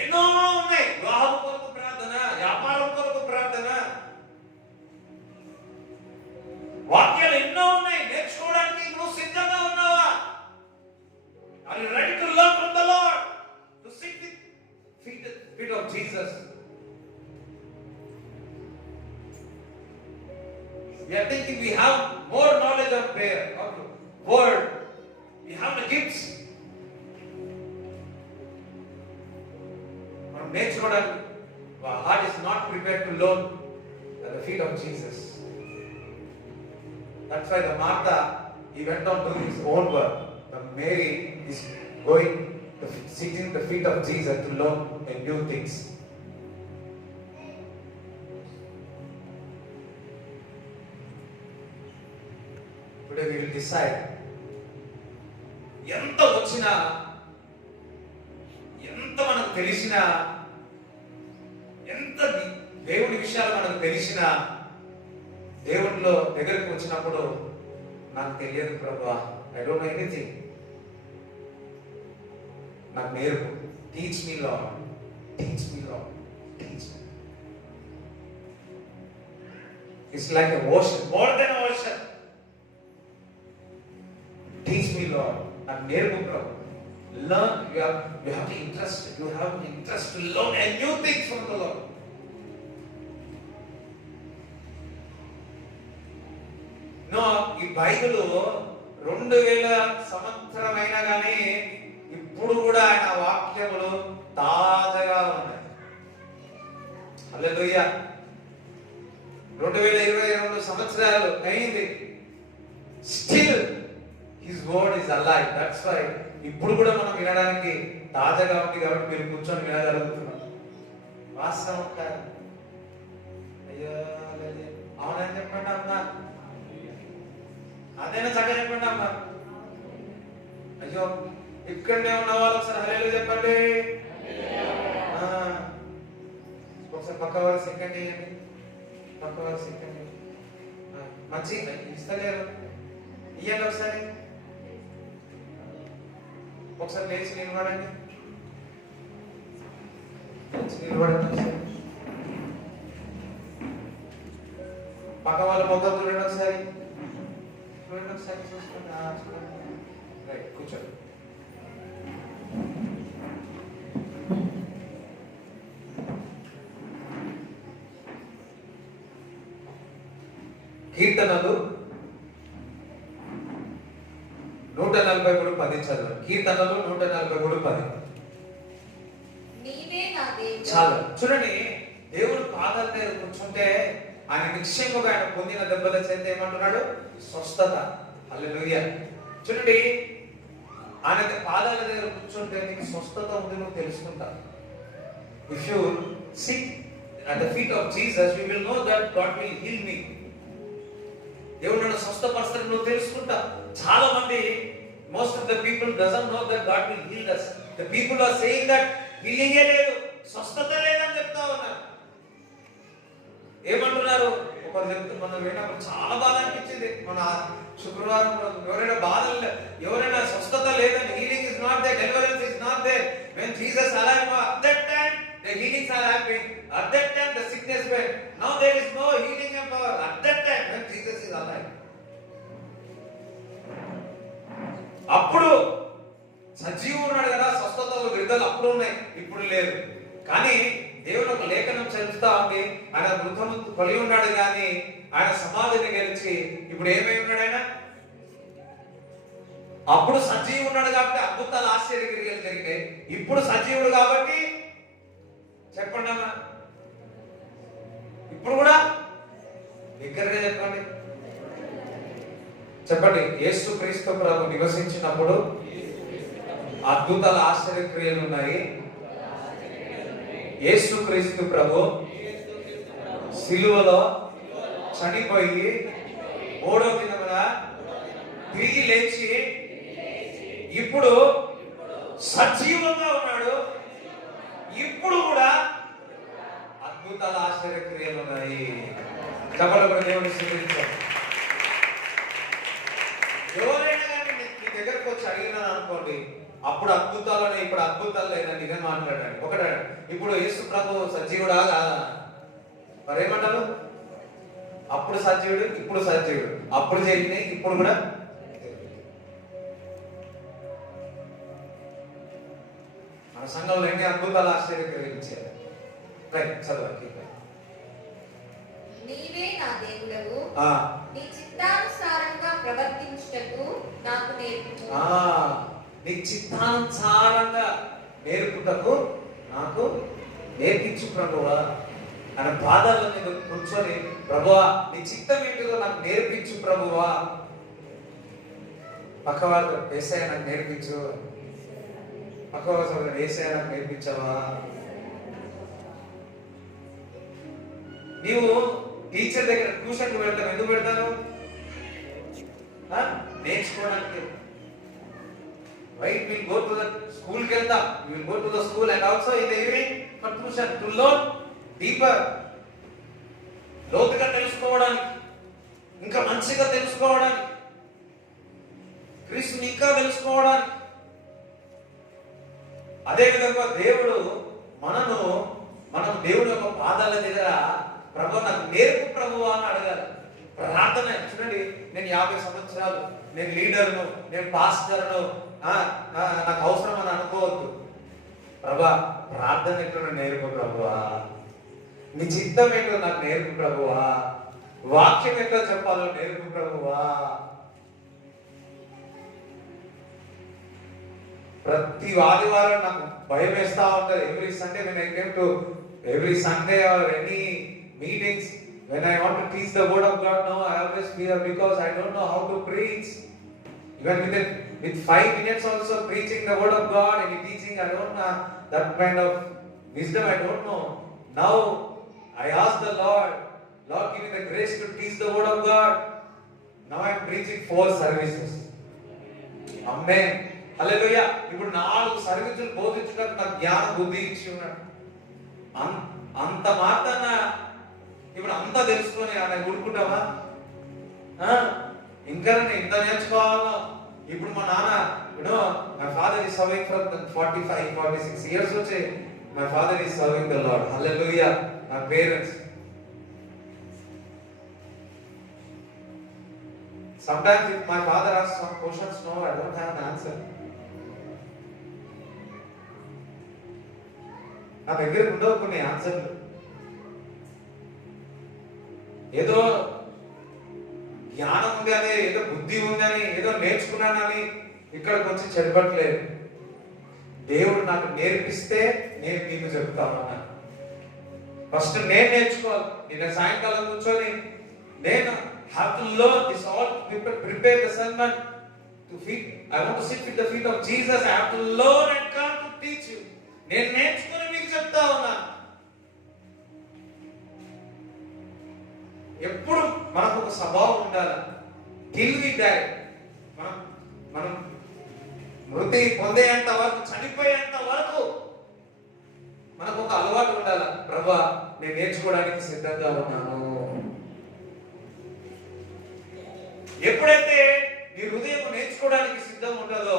ఎన్నో ఉన్నాయి. వివాహం కొరకు ప్రార్థన, వ్యాపారం కొరకు ప్రార్థన, వాక్యాలు ఎన్నో ఉన్నాయి. నేర్చుకోవడానికి నువ్వు సిద్ధంగా ఉన్నావా? Are you ready to learn from the Lord? To sit with feet of Jesus. We are thinking we have more knowledge of prayer, of the word. We have the gifts. Our నేర్చుకోవడానికి our heart is not prepared to learn at the feet of Jesus. That's why the Martha, he went on doing his own work. The Mary is going to sitting at the feet of Jesus to learn new things. Today we will decide. ఎంత వచ్చినా, ఎంత మనకు తెలిసినా, ఎంత దేవుడి విషయాలు మనకు తెలిసినా, దేవుడిలో దగ్గరికి వచ్చినప్పుడు నాకు తెలియదు ప్రభువా, ఐ డోంట్ నో ఎనీథింగ్, నాకు నేర్పు, teach me lord, teach me lord, teach me. It's like a ocean, more than ocean. Teach me lord, నాకు నేర్పు ప్రభు. Learn, you have the interest, you have the interest to learn a new things from the Lord. No, ఈ Bible 2000 సంవత్సరం అయినా కానీ ఇప్పుడు కూడా ఆయన వాక్యములు తాజాగా ఉన్నాయి. హల్లెలూయా. 2022 సంవత్సరాలు అయింది, still his word is alive. That's why ఇప్పుడు కూడా మనం వినడానికి తాజాగా ఉంది కాబట్టి మీరు కూర్చొని వినగలుగుతున్నాం. వాస్తవం కాదు. అయ్యో అవునని చెప్పండి అమ్మా, అదేనా చక్కగా చెప్పండి అమ్మా. అయ్యో ఇక్కడనే ఉన్న వాళ్ళు ఒకసారి హల్లెలూయా చెప్పండి. ఒకసారి పక్క వారు సెకండ్ చేయండి, పక్క వారు సెకండ్. మంచి ఇస్తలేరు. ఇయ్యండి ఒకసారి. ఒకసారి లేచి నిలబడండి. నిలబడండి ఒకసారి. పక్క వాళ్ళ మొత్తం చూడండి ఒకసారి. చూడండి ఒకసారి, చూసుకోండి. చూడండి. రైట్, కూర్చోండి. కీర్తనలు 143:10 చదవండి. కీర్తనలు 143:10. నీవే నా దేవుడు. చాలు. చూడండి, దేవుడు పాదాల దగ్గర కూర్చుంటే ఆయన నిశ్చయముగా ఆయన పొందిన దెబ్బల చేత ఏమంటున్నాడు? స్వస్థత. హల్లెలూయా. చూడండి, ఆయన పాదాల దగ్గర కూర్చుంటే నీకు స్వస్థత ఉంది, నువ్వు తెలుసుకుంటా. If you SIT at the feet of Jesus, you will know that God will heal me. దేవుడు నన్ను స్వస్థపరుస్తాడు, నువ్వు తెలుసుకుంటా. చాలా మంది, most of the people doesn't know that God will heal us. The people are saying that healing ఏ లేదు, స్వస్థత లేదని చెప్తా ఉన్నారు. ఏమంటున్నారు? ఒకరు చెప్తే మనం విన్నప్పుడు చాలా బాధ అనిపించింది. మన శుక్రవారం ఎవరైనా స్వస్థత లేదని, healing is not there, deliverance is not there. when Jesus alive, at that time the healings are happening, at that time the sickness went. Now there is no healing and power at that time when Jesus is alive. అప్పుడు సజీవుడు ఉన్నాడు కదా, స్వస్థతలు విడుదల అప్పుడు ఉన్నాయి, ఇప్పుడు లేదు. కానీ దేవుడు ఒక లేఖనం చదువుతా ఉంది, ఆయన మృతము పలి ఉన్నాడు కానీ ఆయన సమాధిని గెలిచి ఇప్పుడు ఏమై ఉన్నాడు ఆయన? అప్పుడు సజీవుడు ఉన్నాడు కాబట్టి అద్భుతాలు ఆశ్చర్యక్రియలు జరిగాయి. ఇప్పుడు సజీవుడు కాబట్టి చెప్పండి అమ్మా, ఇప్పుడు కూడా దగ్గరగా చెప్పండి. చెప్పండి. యేసుక్రీస్తు ప్రభు నివసించినప్పుడు అద్భుతాల ఆశ్చర్యక్రియలు ఉన్నాయి. యేసుక్రీస్తు ప్రభు సిలువలో చనిపోయి 3వ దినమున తిరిగి లేచి ఇప్పుడు సజీవంగా ఉన్నాడు. ఇప్పుడు కూడా అద్భుతాల ఆశ్చర్యక్రియలు ఉన్నాయి. చెప్పలు దేవుని స్తుతించండి. ఎవరైనా కానీ మీ దగ్గరకు వచ్చి అడిగినాను అనుకోండి, అప్పుడు అద్భుతాలు, ఇప్పుడు అద్భుతాలు లేదండి ఇదని మాట్లాడండి. ఒకటే, ఇప్పుడు యేసు ప్రభు సజీవుడా కాదా? మరేమంటారు? అప్పుడు సజీవుడు, ఇప్పుడు సజీవుడు. అప్పుడు జరిగినాయి, ఇప్పుడు కూడా. మన సంఘంలో ఎన్ని అద్భుతాలు ఆశ్చర్యకరించారు. రైట్, చదవండి. నీవే నా దేవుడవు, నీ చిత్తానుసారంగా ప్రవర్తించుటకు నాకు నేర్పు. నీ చిత్తానుసారంగా నేర్పుటకు నాకు నేర్పించు ప్రభువా. ఆయన పాదాల మీద కూర్చొని, ప్రభువా నీ చిత్తం ఏంటిదో నాకు నేర్పించు ప్రభువా. పక్కవాళ్ళు యేసయ్య నాకు నేర్పించు, పక్కవాళ్ళు యేసయ్య నాకు నేర్పించవా. నీవు టీచర్ దగ్గర ట్యూషన్కి వెళ్తావు, ఎందుకు పెడతాను? నేర్చుకోవడానికి. Right, we'll go to the school కి వెళ్తాం, we will go to the school and also in the evening for tuition to learn deeper. లోతుగా తెలుసుకోవడానికి, ఇంకా మంచిగా తెలుసుకోవడానికి, క్రీస్తుని ఇంకా తెలుసుకోవడానికి. అదే విధంగా దేవుడు మనం దేవుడు యొక్క పాదాల దగ్గర, ప్రభు నాకు నేర్పు ప్రభువా అని అడగాలి. ప్రార్థన. చూడండి, నేను 50 సంవత్సరాలు, నేను లీడర్ను, నేను పాస్టర్ను, నాకు అవసరం అని అనుకోవద్దు. ప్రభా ప్రార్థన ఎట్లా నేర్పు ప్రభువా, నీ చిత్తం ఏంటో నాకు నేర్పు ప్రభువా, వాక్యం ఎట్లా చెప్పాలో నేర్పు ప్రభువా. ప్రతి ఆదివారం నాకు భయం వేస్తా ఉంటుంది. every Sunday or any meetings, when I want to teach the word of God, now I always fear because I don't know how to preach. Even with 5 minutes also preaching the word of God and teaching, I don't know that kind of wisdom. I don't know. Now I ask the Lord, give me the grace to teach the word of God. Now I am preaching 4 services. Amen. Hallelujah. ఇప్పుడు 4 సర్వీసులు బోధించడానికి నాకు జ్ఞాన బుద్ధి ఇచ్చి ఉన్నాడు. అంత మాత్రాన ఇప్పుడు అంతా తెలుసుకొని ఆయన ఊరుకుంటావా? ఇంకా నేను ఇంత నేర్చుకోవాలో. ఇప్పుడు మా నాన్న my father is serving for 45-46 years వచ్చి my father is serving the lord. Hallelujah. My parents sometimes if my father asks some questions, no, I don't have an answer. నా దగ్గర ఉండవు కొన్ని ఆన్సర్లు. ఏదో జ్ఞానం ఉందని, ఏదో బుద్ధి ఉందని, ఏదో నేర్చుకున్నానని ఇక్కడికి వచ్చి చెడబట్లేదు. దేవుడు నాకు నేర్పిస్తే నేను మీకు చెప్తాను అన్నాను. ఫస్ట్ నేను నేర్చుకోవాలి. నిన్న సాయంకాలం కూర్చొని నేను have to learn this all, prepare the sermon to feet. I want to sit with the feet of Jesus. I have to learn and come to teach you. నేను నేర్చుకుని మీకు చెప్తా ఉన్నా. ఎప్పుడు మనకు ఒక స్వభావం ఉండాలి. till we die, మనం మృతి పొందేంత వరకు, చనిపోయేంత వరకు మనకు ఒక అలవాటు ఉండాలి. ప్రభువా నేను నేర్చుకోవడానికి సిద్ధంగా ఉన్నాను. ఎప్పుడైతే నీ హృదయం నేర్చుకోవడానికి సిద్ధం ఉంటుందో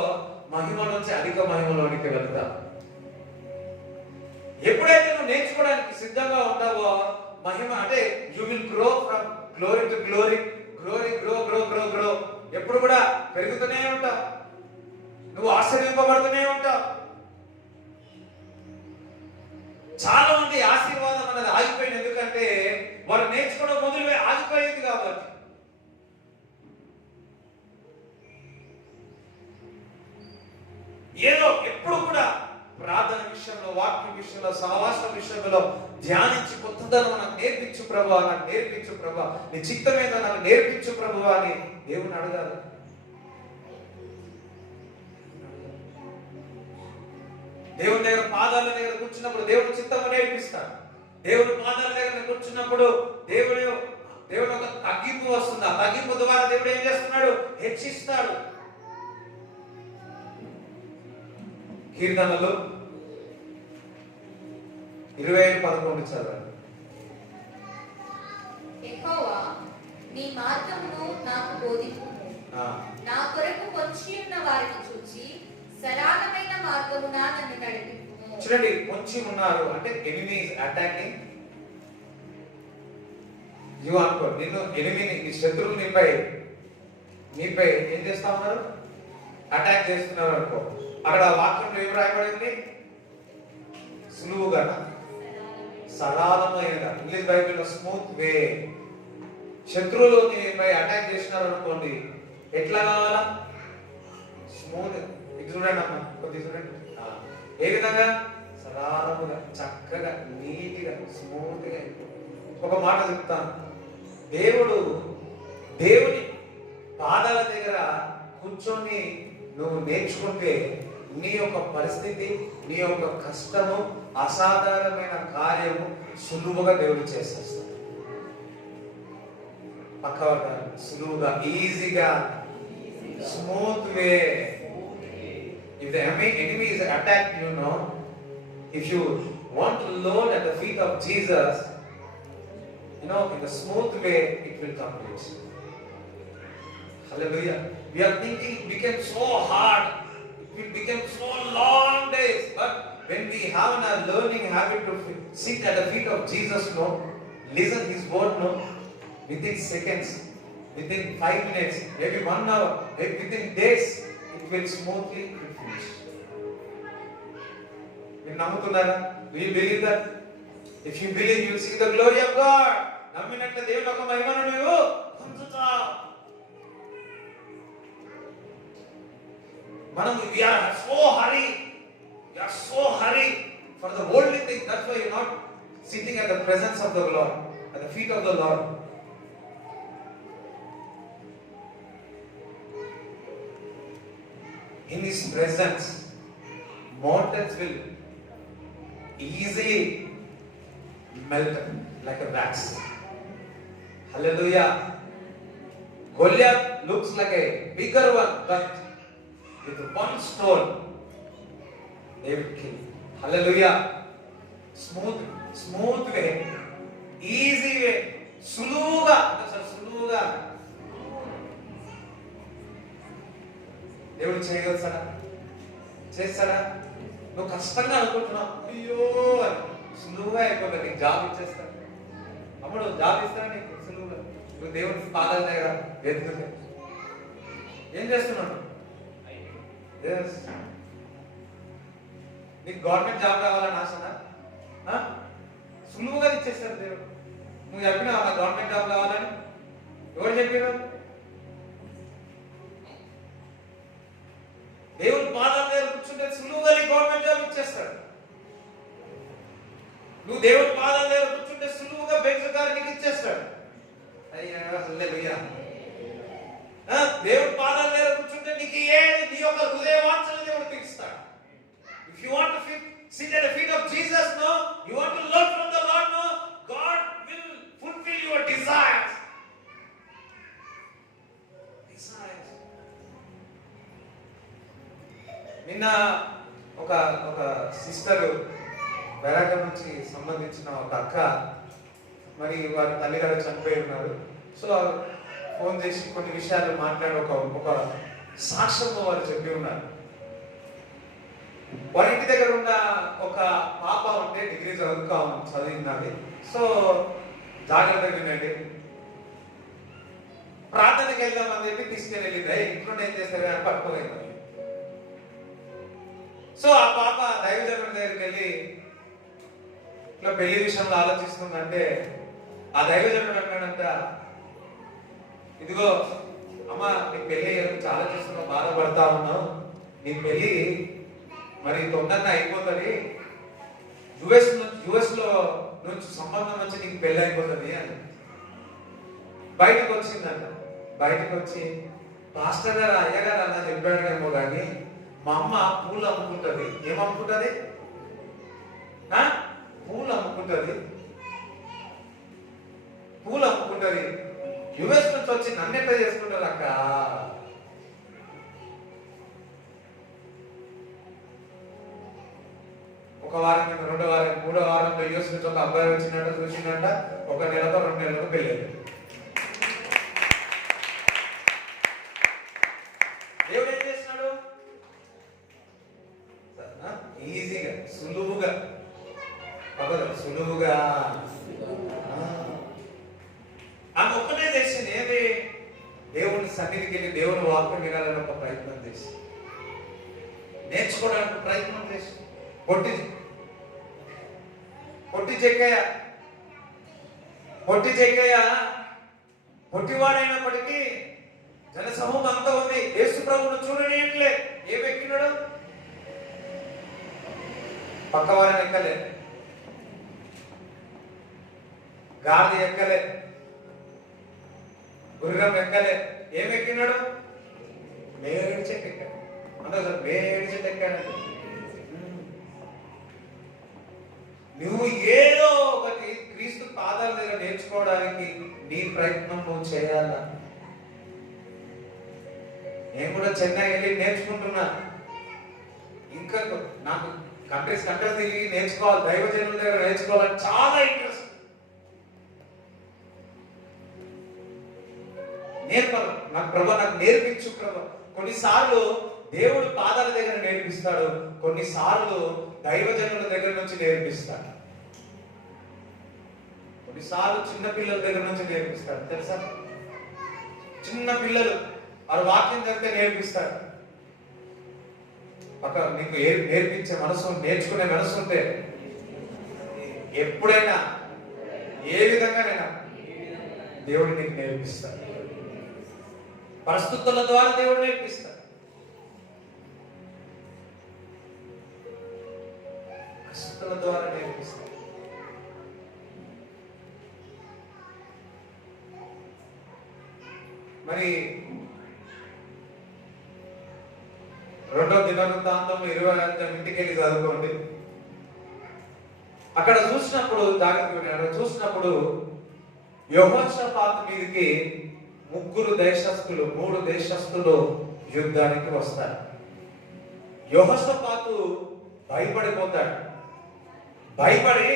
మహిమ నుంచి అధిక మహిమలోనికి వెళ్తా. ఎప్పుడైతే నువ్వు నేర్చుకోవడానికి సిద్ధంగా ఉంటావో మహిమ అంటే you will grow from glory to glory. Grow ఎప్పుడు కూడా పెరుగుతూనే ఉంటావు. నువ్వు ఆశీర్వదింపబడుతూనే ఉంటావు. చాలా మంది ఆశీర్వాదం అనేది ఆగిపోయింది. ఎందుకంటే వారు నేర్చుకోవడం మొదలువే ఆగిపోయింది కాబట్టి. ఏదో ఎప్పుడు కూడా ప్రార్థన విషయంలో, వాక్య విషయంలో, సహవాసం విషయంలో ధ్యానించి కొత్తదనం నాకు నేర్పించు ప్రభువా, నాకు నేర్పించు ప్రభువా, నీ చిత్తం ఏదో నాకు నేర్పించు ప్రభువా అని దేవుని అడగాలి. దేవుని దగ్గర పాదాల దగ్గర కూర్చున్నప్పుడు దేవుడు చిత్తము నేర్పిస్తాడు. దేవుడు పాదాల దగ్గర కూర్చున్నప్పుడు దేవుడు ఒక తగ్గింపు వస్తుంది. ఆ తగ్గింపు ద్వారా దేవుడు ఏం చేస్తున్నాడు? హెచ్చిస్తాడు. కీర్తనలు 25:11 చదవండి. యెహోవా నీ మార్గమును నాకు బోధించుము. నా కొరకు పొంచి ఉన్న వారిని చూచి సరళమైన మార్గమున నన్ను నడిపించుము. చూడండి, పొంచి ఉన్నారు అంటే ఎనిమీ ఇస్ అటాకింగ్ యు అనుకో. నిన్ను ఎనిమీని, నీ శత్రువులు నీపై ఏం చేస్తా ఉన్నారు? అటాక్ చేస్తున్నారు అనుకో. అక్కడ వాక్యంలో ఏం రాయబడింది? సులువుగా, సరళమైన. ఇంగ్లీష్ బైబిల్లో స్మూత్ వే. శత్రువులు నీపై అటాక్ చేసినారు అనుకోండి, ఎట్లా కావాలా? స్మూత్. ఇది చూడండి అమ్మ, కొద్దిగా చూడండి. ఏ విధంగా? సరళముగా, చక్కగా, నీట్గా, స్మూత్గా. ఒక మాట చెప్తాను. దేవుని పాదాల దగ్గర కూర్చొని నువ్వు నేర్చుకుంటే నీ యొక్క పరిస్థితి, నీ యొక్క కష్టము, అసాధారణమైన కార్యము సులువుగా దేవుడు చేసేస్తాడు. పక్కగా, సులువుగా, ఈజీగా, smooth way. If the enemy is attacked, if you want to learn at the feet of Jesus, in the smooth way, it will complete. Hallelujah. We are thinking it became so hard. It became so long days. But when we have a learning habit to sit at the feet of Jesus, listen His word, within seconds, within 5 minutes, maybe 1 hour, maybe within days, it will smoothly finish. You నమ్ముతున్నారా? Do you believe that? If you believe, you will see the glory of God. నమ్మినట్లే దేవుని యొక్క మహిమను నీవు పొందుతావు. We are so hurry for the worldly things. That's why you're not sitting at the presence of the Lord, at the feet of the Lord. In His presence, mountains will easily melt like a wax. Hallelujah. Goliath looks like a bigger one, but with one stone they will kill. Hallelujah. Smooth way, easy way, suluga. దేవుడు చేయగలుగుతాడా? చేస్తాడా? నువ్వు కష్టంగా అనుకుంటున్నావు, అయ్యో అని సులువుగా అయిపోతుంది. నీకు జాబ్ ఇచ్చేస్తాడు. అప్పుడు జాబ్ ఇస్తాడా నీకు సులువుగా? నువ్వు దేవుని పాదాల దగ్గర వెతుకుతే ఏం చేస్తున్నాడు? నీకు గవర్నమెంట్ జాబ్ కావాలని ఆశనా? సులువుగా ఇచ్చేస్తాడు దేవుడు. నువ్వు చెప్పినా గవర్నమెంట్ జాబ్ కావాలని? ఎవరు చెప్పారు? దేవుని పాదాల దగ్గర కూర్చుంటే సులువుగా నీకు గవర్నమెంట్ జాబ్ ఇచ్చేస్తాడు. నువ్వు దేవుని పాదాల దగ్గర కూర్చుంటే సులువుగా బెంచ్ కారు నీకు ఇచ్చేస్తాడు. అయ్యా హల్లెలూయా. దేవుని పాదాల దగ్గర కూర్చుంటే నీకు ఏది నీ యొక్క హృదయ వాంఛలు దేవుడు తీరుస్తాడు. If you want to sit at the feet of Jesus, no, you want to learn from the Lord, no, God will fulfill your desires. నిన్న ఒక సిస్టర్ బెరాక నుంచి సంబంధించిన ఒక అక్క, మరి వారి తల్లిగారు చనిపోయి ఉన్నారు. సో ఫోన్ చేసి కొన్ని విషయాలు మాట్లాడి ఒక సాక్ష్యం వారు చెప్పి ఉన్నారు. వారి ఇంటి దగ్గర ఉన్న ఒక పాప ఉంటే డిగ్రీ చదివింది. సో జాగ్రత్తగా వినండి. ప్రార్థనకి వెళ్దామని చెప్పి తీసుకెళ్ళి వెళ్ళింది. ఇంట్లో ఏం చేస్తారు అని పట్టుకోలేదు. సో ఆ పాప దైవజనుడి దగ్గరికి వెళ్ళి ఇట్లా పెళ్లి విషయంలో ఆలోచిస్తుందంటే ఆ దైవజనుడు అన్నాడంట, ఇదిగో అమ్మ నీ పెళ్లి గురించి ఆలోచిస్తున్నావు, బాధపడతా ఉన్నావు, నీ పెళ్లి మరి తొందరగా అయిపోతుంది, యుఎస్ లో నుంచి సంబంధం వచ్చి నీకు పెళ్లి అయిపోతుంది అని బయటకు వచ్చిందంట. బయటకు వచ్చి పాస్టర్ గారు అయ్యగారు అలా చెప్పాడేమో కానీ మా అమ్మ పూలు అమ్ముకుంటుంది. ఏమమ్ముకుంటుంది? పూలు అమ్ముకుంటుంది. పూలు అమ్ముకుంటుంది. యుఎస్ నుంచి వచ్చి నన్ను ఎట్లా చేసుకుంటారు అక్క? ఒక వారం కింద, 2వ వారం, 3వ వారంలో యుఎస్ నుంచి ఒక అబ్బాయి వచ్చినట్టు చూసిందంట. 1 నెలతో 2 నెలలకు పెళ్ళి. దేవుడు ఏం చేస్తున్నాడు? ఈజీగా సులువుగా సులువుగా ఆమె ఒక్కటే చేసింది. ఏది? దేవుని సన్నిధికి వెళ్ళి దేవుని వాక్యం వినాలని ఒక ప్రయత్నం చేసి, నేర్చుకోవడానికి ప్రయత్నం చేసి, పొట్టి చెక్కయ్య పొట్టివాడైనప్పటికీ జనసమూహం అంతా ఉంది. యేసు ప్రభువును చూడనీయట్లే. ఏమెక్కినాడు? పక్కవారిని ఎక్కలే, గాలి ఎక్కలే, గుర్రం ఎక్కలే. ఏమెక్కినాడు? మేడి చెట్టు ఎక్కాడు. అందరూ సార్ మేడి చెట్టు ఎక్కాడు. నువ్వు ఏదో ఒకటి క్రీస్తు పాదాల దగ్గర నేర్చుకోవడానికి నీ ప్రయత్నం నువ్వు చేయాలా? నేను కూడా చెన్నై వెళ్ళి నేర్చుకుంటున్నా. ఇంకా నాకు కంట్రీస్ తిరిగి నేర్చుకోవాలి, దైవజనుల దగ్గర నేర్చుకోవాలని చాలా ఇంట్రెస్ట్. నేర్పాలి నాకు ప్రభు, నాకు నేర్పించు ప్రభు. కొన్నిసార్లు దేవుడు పాదాల దగ్గర నేర్పిస్తాడు, కొన్నిసార్లు దైవజనుల దగ్గర నుంచి నేర్పిస్తాడు, కొన్నిసార్లు చిన్న పిల్లల దగ్గర నుంచి నేర్పిస్తాడు. తెలుసా? చిన్న పిల్లలు వారు వాక్యం జరిగితే నేర్పిస్తాడు. నీకు నేర్పించే మనసు, నేర్చుకునే మనసు ఉంటే ఎప్పుడైనా ఏ విధంగానైనా దేవుడు నీకు నేర్పిస్తాడు. పరిస్థితుల ద్వారా దేవుడు నేర్పిస్తాడు. పరిస్థితుల ద్వారా నేర్పిస్తాడు. మరి 2వ దినవృత్తాంతం 25 ఇంటికి వెళ్ళి చదువుకోండి. అక్కడ చూసినప్పుడు చూసినప్పుడు యెహోషాపాతు మీదకి 3 దేశస్థులు యుద్ధానికి వస్తారు. యెహోషాపాతు భయపడిపోతాడు. భయపడి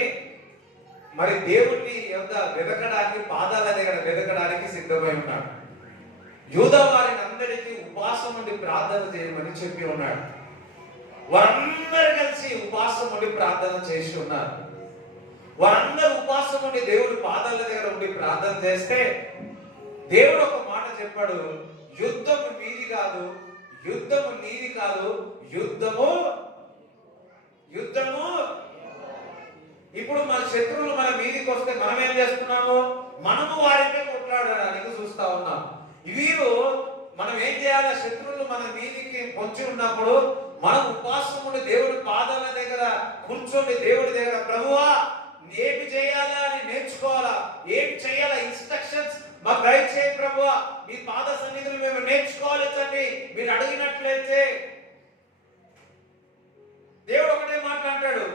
మరి దేవుని యొక్క వెతకడానికి, పాదాల దగ్గర వెతకడానికి సిద్ధమై ఉన్నాడు. యూదా వారిని వారందరికీ ఉపవాసం ఉండి ప్రార్థన చేయమని చెప్పి ఉన్నాడు. వారందరూ కలిసి ఉపవాసం ఉండి ప్రార్థన చేసి ఉన్నారు. వారందరూ ఉపవాసం ఉండి దేవుడి పాదాల దగ్గర ఉండి ప్రార్థన చేస్తే దేవుడు ఒక మాట చెప్పాడు, యుద్ధము మీది కాదు, యుద్ధము నీది కాదు, యుద్ధము ఇప్పుడు మన శత్రువులు మన మీదికి వస్తే మనం ఏం చేస్తున్నాము? మనము వారికే కొట్లాడడానికి చూస్తా ఉన్నాం. వీరు మనం ఏం చేయాలి? శత్రువులు మన మీదికి పొంచి ఉన్నప్పుడు మనం ఉపవాసం ఉండి దేవుడి పాదాల దగ్గర కూర్చొని దేవుడి దగ్గర, ప్రభువా ఏమి చేయాలా అని నేర్చుకోవాలా, ఏం చేయాలా ఇన్స్ట్రక్షన్స్ మాకు దయచేయి ప్రభువా, మీ పాద సన్నిధిని మేము నేర్చుకోవాలి తండ్రి మీరు అడిగినట్లయితే. దేవుడు ఒకటే మాట్లాడాడు,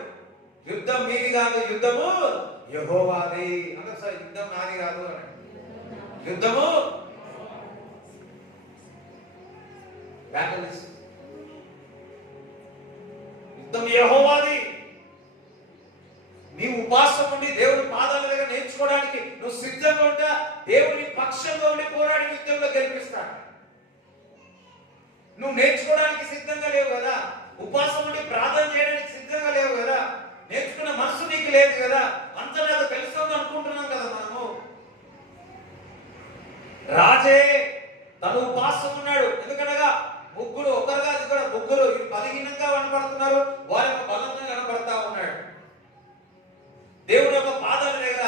యుద్ధం మీది కాదు, యుద్ధము యెహోవాది. అంటే సార్ యుద్ధం నాది కాదు అని, యుద్ధము యుద్ధం యెహోవాది. నీ ఉపవాసం ఉండి దేవుడి పాదాల దగ్గర నేర్చుకోవడానికి నువ్వు సిద్ధంగా ఉంటా, దేవుని పక్షంగా ఉండి పోరాడి యుద్ధంలో గెలిపిస్తాడు. నువ్వు నేర్చుకోవడానికి సిద్ధంగా లేవు కదా, ఉపవాసం ఉండి ప్రార్థన చేయడానికి సిద్ధంగా లేవు కదా, నేర్చుకున్న మనసు నీకు లేదు కదా, అంత నాకు తెలుస్తుంది అనుకుంటున్నాం కదా మనము. రాజే తను ఉపవాసం ఉన్నాడు, ఎందుకనగా ముగ్గురు ఒకరుగా ఇక్కడ ముగ్గురు బలహీనంగా కనపడుతున్నారు, వారి యొక్క బలంగా కనపడతా ఉన్నాడు. దేవుడు యొక్క పాదాల దగ్గర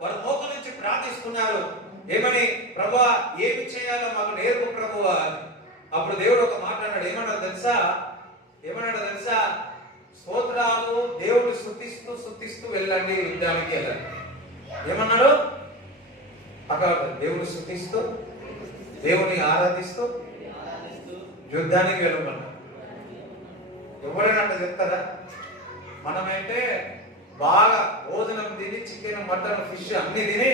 వారు మోకల నుంచి ప్రార్థిస్తున్నారు, ఏమని? ప్రభువా ఏమి చేయాలో మాకు నేర్పు ప్రభువా. అప్పుడు దేవుడు ఒక మాట అన్నాడు, ఏమన్నాడు తెలుసా? స్తోత్రాలు దేవుడు స్తుతిస్తూ వెళ్ళండి, యుద్ధానికి వెళ్ళండి. ఏమన్నాడు? అక్కడ దేవుడు స్తుతిస్తూ దేవుని ఆరాధిస్తూ యుద్ధానికి వెళ్ళమన్నాడు. ఎవరైనా అట్లా చెప్తారా? మనమైతే బాగా భోజనం తిని చికెన్ మటన్ ఫిష్ అన్ని తిని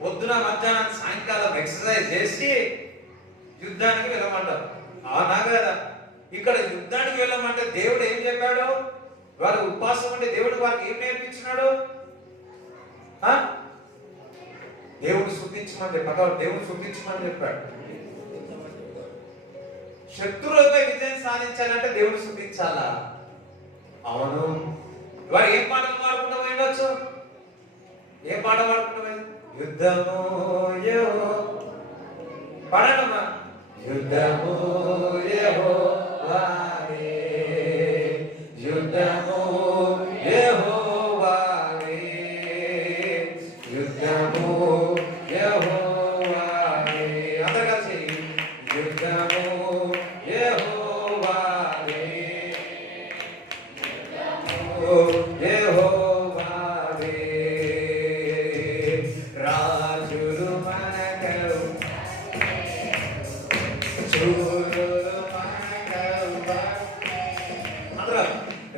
పొద్దున మధ్యాహ్నం సాయంకాలం ఎక్సర్సైజ్ చేసి యుద్ధానికి వెళ్ళమంటారు. అవునా కదా? ఇక్కడ యుద్ధానికి వెళ్ళమంటే దేవుడు ఏం చెప్పాడు? వారు ఉపవాసం అంటే దేవుడు వారికి ఏం నేర్పించినాడు? దేవుడు స్తుతించమని చెప్పాడు, దేవుడు స్తుతించమని చెప్పాడు. శత్రువులపై విజయం సాధించాలంటే దేవుడు స్తుతించాలా? అవును. వారు ఏ పాటలు పాడుకుంటూ పోయిండొచ్చు? ఏ పాట పాడుకుంటూ పోయింది? యుద్ధము పాడమ్మా. యుద్ధము యెహోవాదే, యుద్ధము యెహోవాదే, యుద్ధము యెహోవాదే. అందరూ కలిసి యుద్ధము యెహోవాదే, యెహోవాదే. రాజులు మనకు చూరులు మనకు అందరూ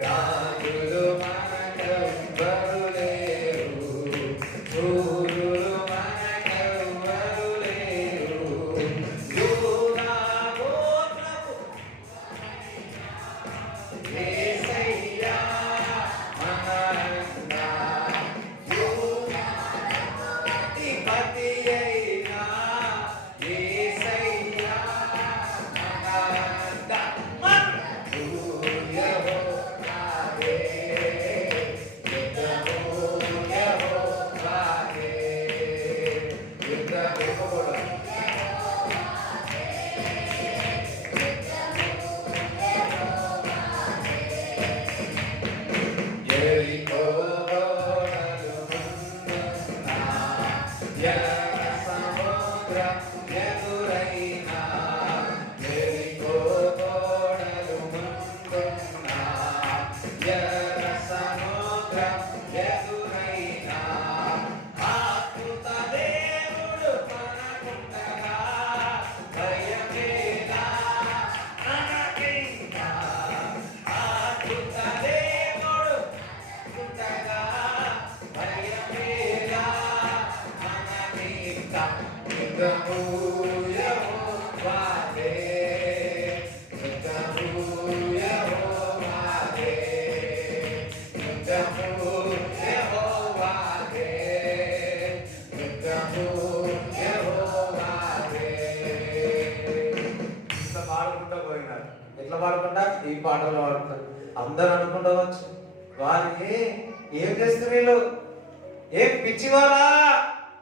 రాజులు మనకు బరులేరు, చూరులు మనకు బరులేరు. యూదా గోత్రపు యేసయ్యా మనంగా, యూదా అధిపతి అయినా యేసయ్యా మనంగా. యెహోవాదే, యుద్ధము యెహోవాదే, యుద్ధము యెహోవాదే. యెరికో గోడలు ముందున్నా, ఎర్ర సముద్రం ఎదురైనా, యెరికో గోడలు ముందున్నా, ఎర్ర సముద్రం ఎదురైనా, ఆకృత దేవుడు మనకుండగా భయమేలా మనకింకా. ఆకృత దేవుడు ఉండగా భయమేలా మనకింకా. యుద్ధము యెహోవాదే, యుద్ధము యెహోవాదే, యుద్ధము యెహోవాదే, యుద్ధము యెహోవాదే. మాట్లాడతారు. అందరూ అనుకుంటవచ్చు వారికి ఏం చేస్తారు వీళ్ళు, ఏం పిచ్చివారా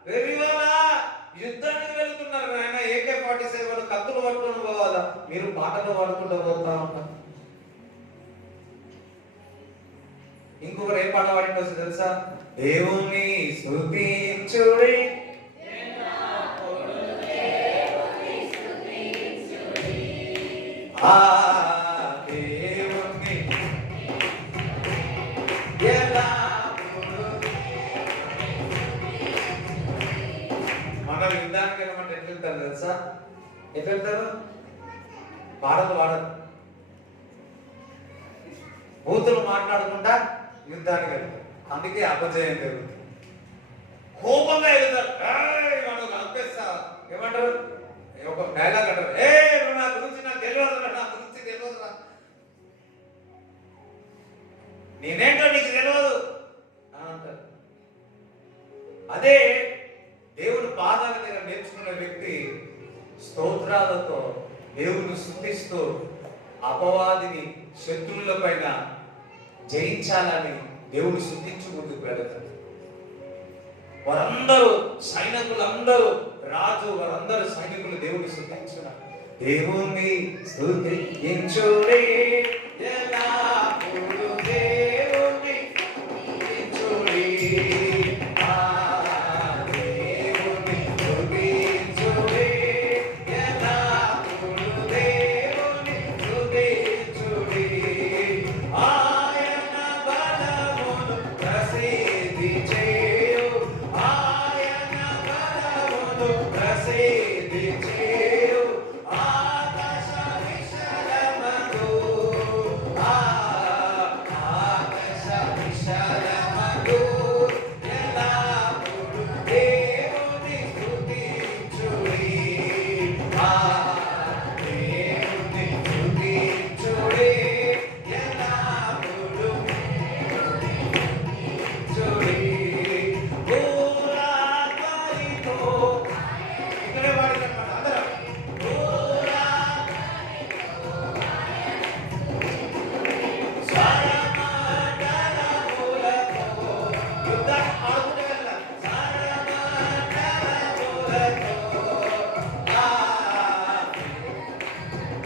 వెర్రివారా యుద్ధానికి వెళ్తున్నారు ఆయన, AK-47 కత్తులు పట్టుకుని పోవాలా, మీరు పాటలు పాడుకుంటూ పోతా ఉంటారు. ఇంకొకరు ఏం పాట పాడింటో తెలుసా, దేవుని స్తుతించుడి ఆ దేవుని మన యుద్ధానికి వెళ్ళమంటే ఎట్లా వెళ్తారు తెలుసా, ఎట్లా వెళ్తారు, పాటలు పాడరు, బూతులు మాట్లాడుకుంటా యుద్ధానికి వెళ్తారు. అందుకే అపజయం జరుగుతుంది. కోపంగా వెళ్తారు, మనం కనిపిస్తా ఏమంటారు, ఒక డైలాగ్ అంటారు, నువ్వు నా గురించి నాకు తెలియదురా, నా గురించి తెలియదురా, నేనేంటో నీకు తెలియదు అంటారు. అదే దేవుని పాదాల దగ్గర నేర్చుకున్న వ్యక్తి స్తోత్రాలతో దేవుని స్తుతిస్తూ అపవాదిని శత్రువుల పైన జయించాలని దేవుని స్తుతించు ముందుకు వెళతారు. వారందరూ సైనికులందరూ, రాజు వారందరూ సైనికులు దేవుని స్తుతించున్నారు. దేవుని స్తుతించుడే ఎల్లప్పుడూ దేవుని స్తుతించుడే, దేవుని స్తుతించుడే ఎల్లప్పుడూ దేవుని స్తుతించుడే, ఆయన బలమును ప్రసిద్ధి చేయు, ఆయన బలమును ప్రసిద్ధి చేయు, ఆకాశ విశాలమందు, ఆకాశ విశాలమందు ఎల్లప్పుడూ దేవుని స్తుతించుడి, దేవుని స్తుతించుడి ఎల్లప్పుడూ స్తుతించుడి. పూరాత్మతో ఇక్కడే వాడినమాట అందరం, స్వరమండలములతో యుద్ధాన్ని ఆడుకుంటూ వెళ్ళాలి. స్వరమండలములతో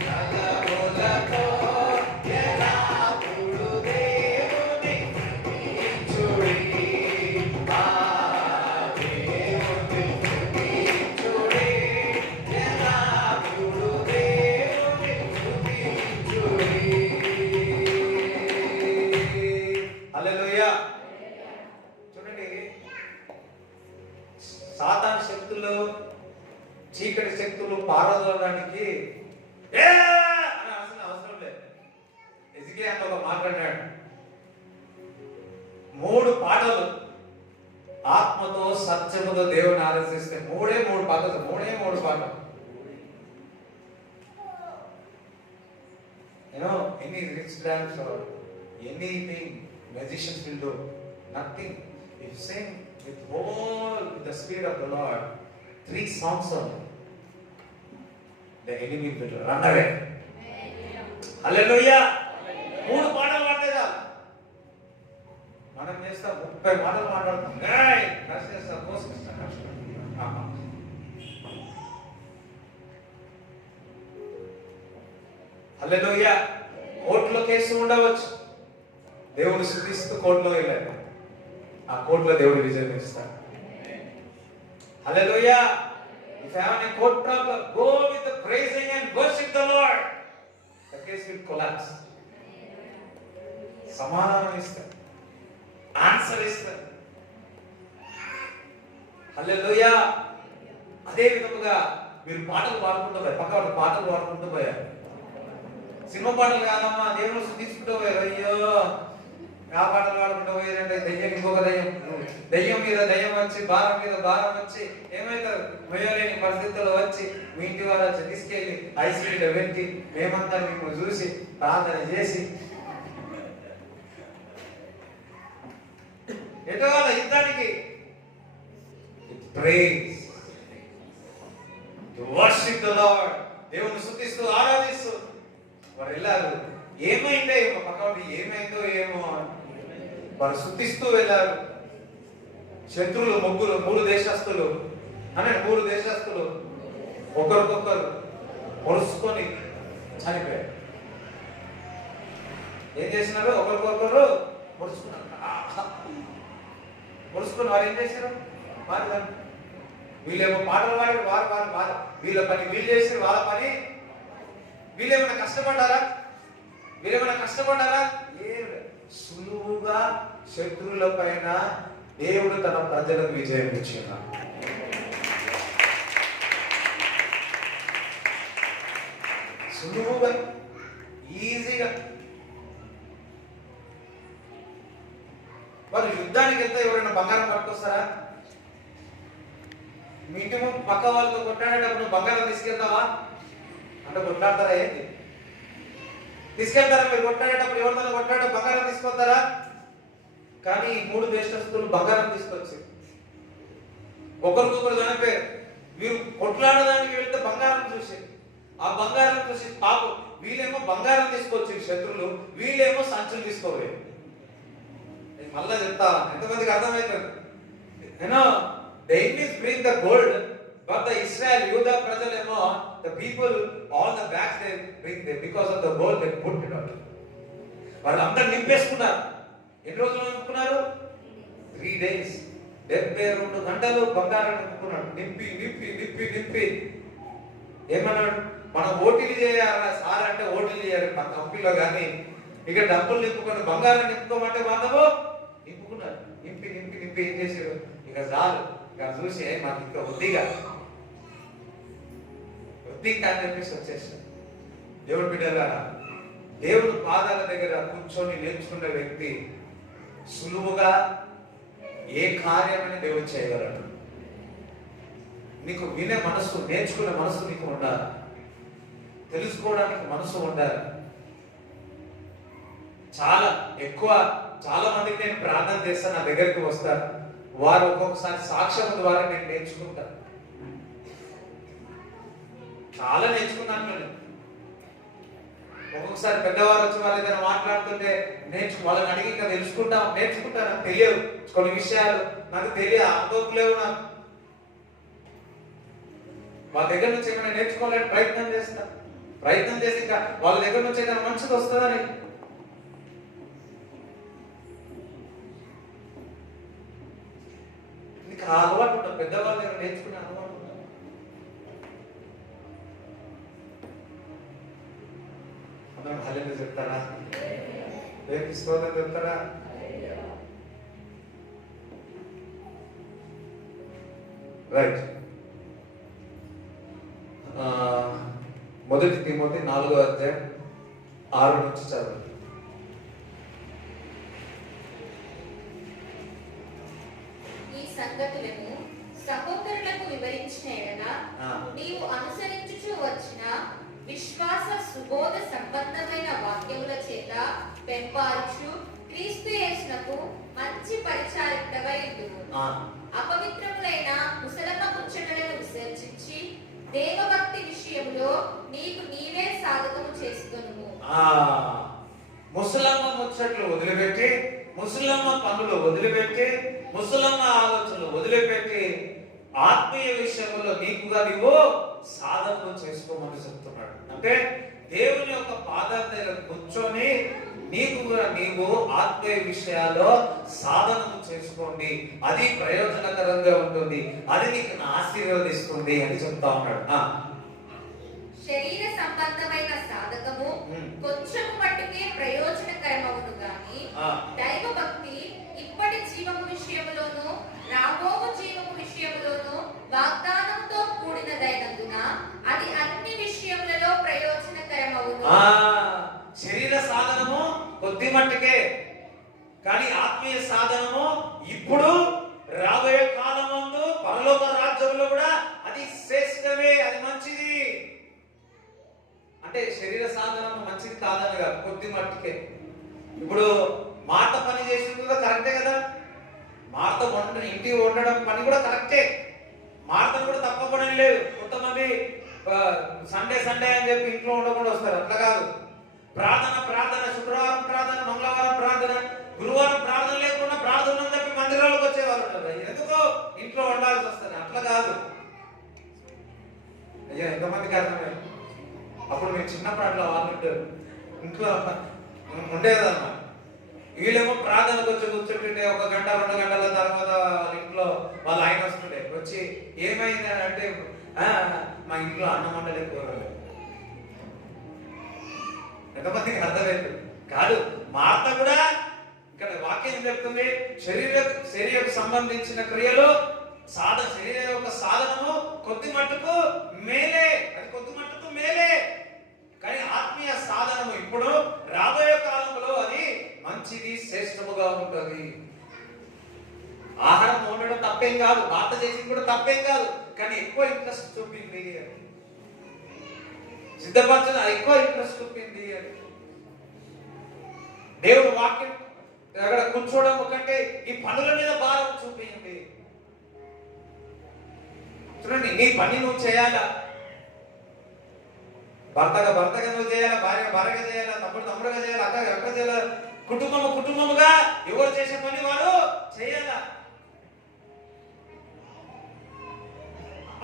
మండలములతో ఎల్లప్పుడూ దేవుని స్తుతించుడి, దేవుని స్తుతించుడి ఎల్లప్పుడూ దేవుని స్తుతించుడి. హల్లెలూయా. చూడండి, సాతాను శక్తులు, చీకటి శక్తులు పారదోలడానికి అనే అవసరం లేదు. ఎజికియా అని ఒక మాట్లాడాడు, 3 పాటలు ఆత్మతో సత్యముతో దేవుని ఆరాధిస్తే 3 పాటలు, 3 పాటలు. Any rich dance or anything magicians will do, nothing. If you sing with the spirit of the Lord, 3 songs only, the enemy will run away. Hallelujah. 3 పాటలు పాడలేదా, మనం చేస్తాం 30 పాటలు మాట్లాడుతాం, కష్టం మోసుకొస్తాం. హల్లెలూయా. కోర్టులో కేసు ఉండవచ్చు, దేవుడు స్తుతిస్తూ కోర్టులో వెళ్ళాడు, ఆ కోర్టులో దేవుడు విజయం ఇస్తాడు. హల్లెలూయా. If you have a court problem, go with the praising and worship the Lord. The case will collapse. సమాధానం ఇస్తాడు, ఆన్సర్ ఇస్తాడు. హల్లెలూయా. అదే విధముగా మీరు పాటలు పాడుకుంటూ పోయారు, పక్క వాళ్ళు పాటలు పాడుకుంటూ పోయారు. సినిమా పాటలు కాదమ్మా, దేవుడు స్తుతించుకుంటూ పోయారు. అయ్యో, ఆ పాటలు పాడుకుంటూ పోయారంటే దయ్యం, ఇంకొక దయ్యం మీద దయ్యం వచ్చి, భారం మీద భారం వచ్చి ఏమవుతారు, మొయ్యలేని పరిస్థితుల్లో వచ్చి మీ ఇంటి వారు వచ్చి తీసుకెళ్ళి ఐసీయూలో పెట్టి మేమంతా మేము చూసి ప్రార్థన చేసి ఎటో వాళ్ళ యుద్ధానికి praise, to worship the Lord, దేవుని స్తుతిస్తూ ఆరాధిస్తూ వారు వెళ్ళారు. ఏమైందో ఏమో పక్కవాడి ఏమైందో ఏమో వారు శుద్ధిస్తూ వెళ్ళారు. శత్రువులు ముగ్గురు, 3 దేశస్తులు అంటే 3 దేశస్తులు ఒకరికొకరు పొడుచుకొని చనిపోయారు. ఏం చేసినారు? ఒకరికొకరు పొడుచుకున్నారు. పొడుచుకుని వారు ఏం చేశారు? వీళ్ళేమో పాటలు పాడారు, వారు వీళ్ళ పని వీళ్ళు చేసారు, వాళ్ళ పని వీళ్ళేమైనా కష్టపడ్డారా? సులువుగా శత్రువుల పైన దేవుడు తన ప్రజలకు విజయం ఇచ్చినాడు. సులువుగా, ఈజీగా. వాళ్ళు యుద్ధానికి వెళ్తే ఎవరైనా బంగారం పట్టుకొస్తారా? మీ ఇంటి పక్క వాళ్ళతో కొట్టాడేటప్పుడు బంగారం తీసుకెళ్తావా అంటే కొట్లాడతారా? ఏంటి తీసుకెళ్తారా? మీరు కొట్లాడేటప్పుడు ఎవరితో కొట్లాడే బంగారం తీసుకొస్తారా? కానీ ఈ 3 దేశస్తులు బంగారం తీసుకొచ్చి ఒకరికొకరు చనిపోయారు. వీరు కొట్లాడడానికి వెళ్తే బంగారం చూసి, ఆ బంగారం చూసి పాపం వీళ్ళేమో బంగారం తీసుకొచ్చి శత్రులు, వీళ్ళేమో సంచులు తీసుకోలేదు. మళ్ళా చెప్తా, ఎంతమందికి అర్థమవుతుంది? The enemies bring the gold, but the Israel, Judah ప్రజలేమో, the people, all the bags they bring there because of the gold they put it out. వాళ్ళందరూ నింపేసుకున్నారు. ఎన్ని రోజులు నింపుకున్నారు? 3 days. 72 గంటలు బంగారం నింపుకున్నాడు. నింపి ఏమన్నాడు? మనం ఓటీలు చేయాలా సార్ అంటే ఓటీలు చేయాలి మా కంపెనీలో, కానీ ఇక డబ్బులు నింపుకొని బంగారం నింపుకోమంటే మాత్రమో నింపుకున్నారు. నింపి ఏం చేశాడు? ఇక చాలు, ఇక చూసి మాకు ఇంకా వద్దిగా అని చెప్పేసి వచ్చేసాడు. దేవుడు బిడ్డలారా, దేవుడు పాదాల దగ్గర కూర్చొని నేర్చుకునే వ్యక్తి సులువుగా ఏ కార్యమని దేవుడు చేయగలడు. నీకు వినే మనసు, నేర్చుకునే మనసు నీకు ఉండాలి, తెలుసుకోవడానికి మనసు ఉండాలి. చాలా మందికి నేను ప్రార్థన చేస్తాను, నా దగ్గరికి వస్తారు, వారు ఒక్కొక్కసారి సాక్ష్యం ద్వారా నేను నేర్చుకుంటాను. చాలా నేర్చుకున్నాను నేను. ఒక్కొక్కసారి పెద్దవారు వచ్చి వాళ్ళు ఏదైనా మాట్లాడుతుంటే వాళ్ళని అడిగి ఇంకా నేర్చుకుంటాను. నాకు తెలియదు కొన్ని విషయాలు, నాకు తెలియదు, అనుకోలేవు. నాకు వాళ్ళ దగ్గర నుంచి ఏమైనా నేర్చుకోవాలని ప్రయత్నం చేసి ఇంకా వాళ్ళ దగ్గర నుంచి ఏదైనా మంచిది వస్తుందని. నీకు ఆ అలవాటు ఉంటుంది, పెద్దవాళ్ళ దగ్గర నేర్చుకునే అలవాటు ఉంటుంది. మనం హల్లెలూయా చెప్తారా? దేవునికి స్తోత్రం చెప్తారా? రైట్. 1 తిమోతి 4వ అధ్యాయం 6 నుంచి చదవండి. ఈ సంగతులను సహోదరులకు వివరించిన ఎడల నీవు అనుసరించుచు వచ్చిన విశ్వాస సుబోధ సంబంధమైన వాక్యముల చేత పెంపారుచు క్రీస్తు యేసునకు మంచి పరిచారకుడవై ఉండుము. అపవిత్రములైన ముసలమ్మ ముచ్చటలను విసర్జించి దేవభక్తి విషయంలో నీకు నీవే సాధకము చేసుకొనుము. ముసలమ్మ ముచ్చట్లు వదిలిపెట్టి, ముసలమ్మ పనులు వదిలిపెట్టి, ముసలమ్మ ఆలోచనలు వదిలిపెట్టి ఆత్మీయ విషయంలో నీకుగా నీవు సాధన చేసుకోమని చెప్తున్నాడు. అంటే దేవుని యొక్క పాదాల దగ్గర కూర్చొని నీవు ఆత్మీయ విషయాల్లో సాధనము చేసుకోండి, అది ప్రయోజనకరంగా ఉంటుంది, అది నీకు ఆశీర్వదిస్తుంది అని చెప్తా ఉన్నాడు. శరీర సంబంధమైన సాధకము కొంచెం మట్టుకే ప్రయోజనకరమవును గాని దైవ భక్తి ఇప్పటి జీవము విషయములోను రాబోవు జీవము విషయములోను వాగ్దానంతో కూడినదైనందున అది అన్ని విషయములలో ప్రయోజనకరమవును. శరీర సాధనము కొద్ది మట్టుకే, కానీ ఆత్మీయ సాధనము ఇప్పుడు రాబోయే కాలమందు పరలోక రాజ్యంలో కూడా అది శ్రేష్టమే, అది మంచిది. అంటే శరీర సాధనము మంచిది కాదని కాదు, కొద్ది మట్టుకే. ఇప్పుడు మాట పని చేసింది కూడా కరెక్టే కదా, మార్త ఇంటి వండడం పని కూడా కరెక్టే, మార్తను కూడా తప్పకుండా లేదు. కొంతమంది సండే అని చెప్పి ఇంట్లో ఉండకుండా వస్తారు, అట్లా కాదు. ప్రార్థన ప్రార్థన, శుక్రవారం ప్రార్థన, మంగళవారం ప్రార్థన, గురువారం ప్రార్థన లేకుండా ప్రార్థన అని చెప్పి మందిరాలకు వచ్చేవాళ్ళు ఉంటారు. ఎందుకో ఇంట్లో ఉండాల్సి వస్తుంది. అట్లా కాదు. అయ్యా ఎంతమందికి అర్థమైంది? అప్పుడు మేము చిన్నప్పుడు అట్లా వాళ్ళు ఉంటారు, ఇంట్లో ఉండేదన్నమాట. వీళ్ళేమో ప్రార్థనకు వచ్చి కూర్చుంటుండే, 1 గంట 2 గంటల తర్వాత వాళ్ళ ఇంట్లో వాళ్ళ ఆయన వస్తుండే. వచ్చి ఏమైంది అంటే మా ఇంట్లో అన్నం వండలేకపోవాలి. ఎంతమందికి అర్థమైంది కాదు? మార్త కూడా ఇక్కడ వాక్యం చెప్తుంది, శరీరకు సంబంధించిన క్రియలు శరీరం యొక్క సాధనము కొద్ది మట్టుకు మేలే, అది కొద్ది మట్టుకు మేలే. కానీ ఆత్మీయ సాధనము ఇప్పుడు రాబోయే కాలంలో అది మంచిది, శ్రేష్టముగా ఉంటుంది. ఆహారం వండడం తప్పేం కాదు, బాత చేసి కూడా తప్పేం కాదు. కానీ ఎక్కువ ఇంట్రెస్ట్ చూపింది, సిద్ధపరచడం ఎక్కువ ఇంట్రెస్ట్ చూపింది. దేవుడు వాక్యం అక్కడ కూర్చోవడం కంటే ఈ పనుల మీద భారం చూపించింది. చూడండి, నీ పని నువ్వు చేయాలా, భర్తగా నువ్వు చేయాలా, భార్యగా చేయాలా, తమ్ముడుగా చేయాలా, అక్క చేయాలా, కుటుంబముగా ఎవరు చేసే పని వారు చేయాలా.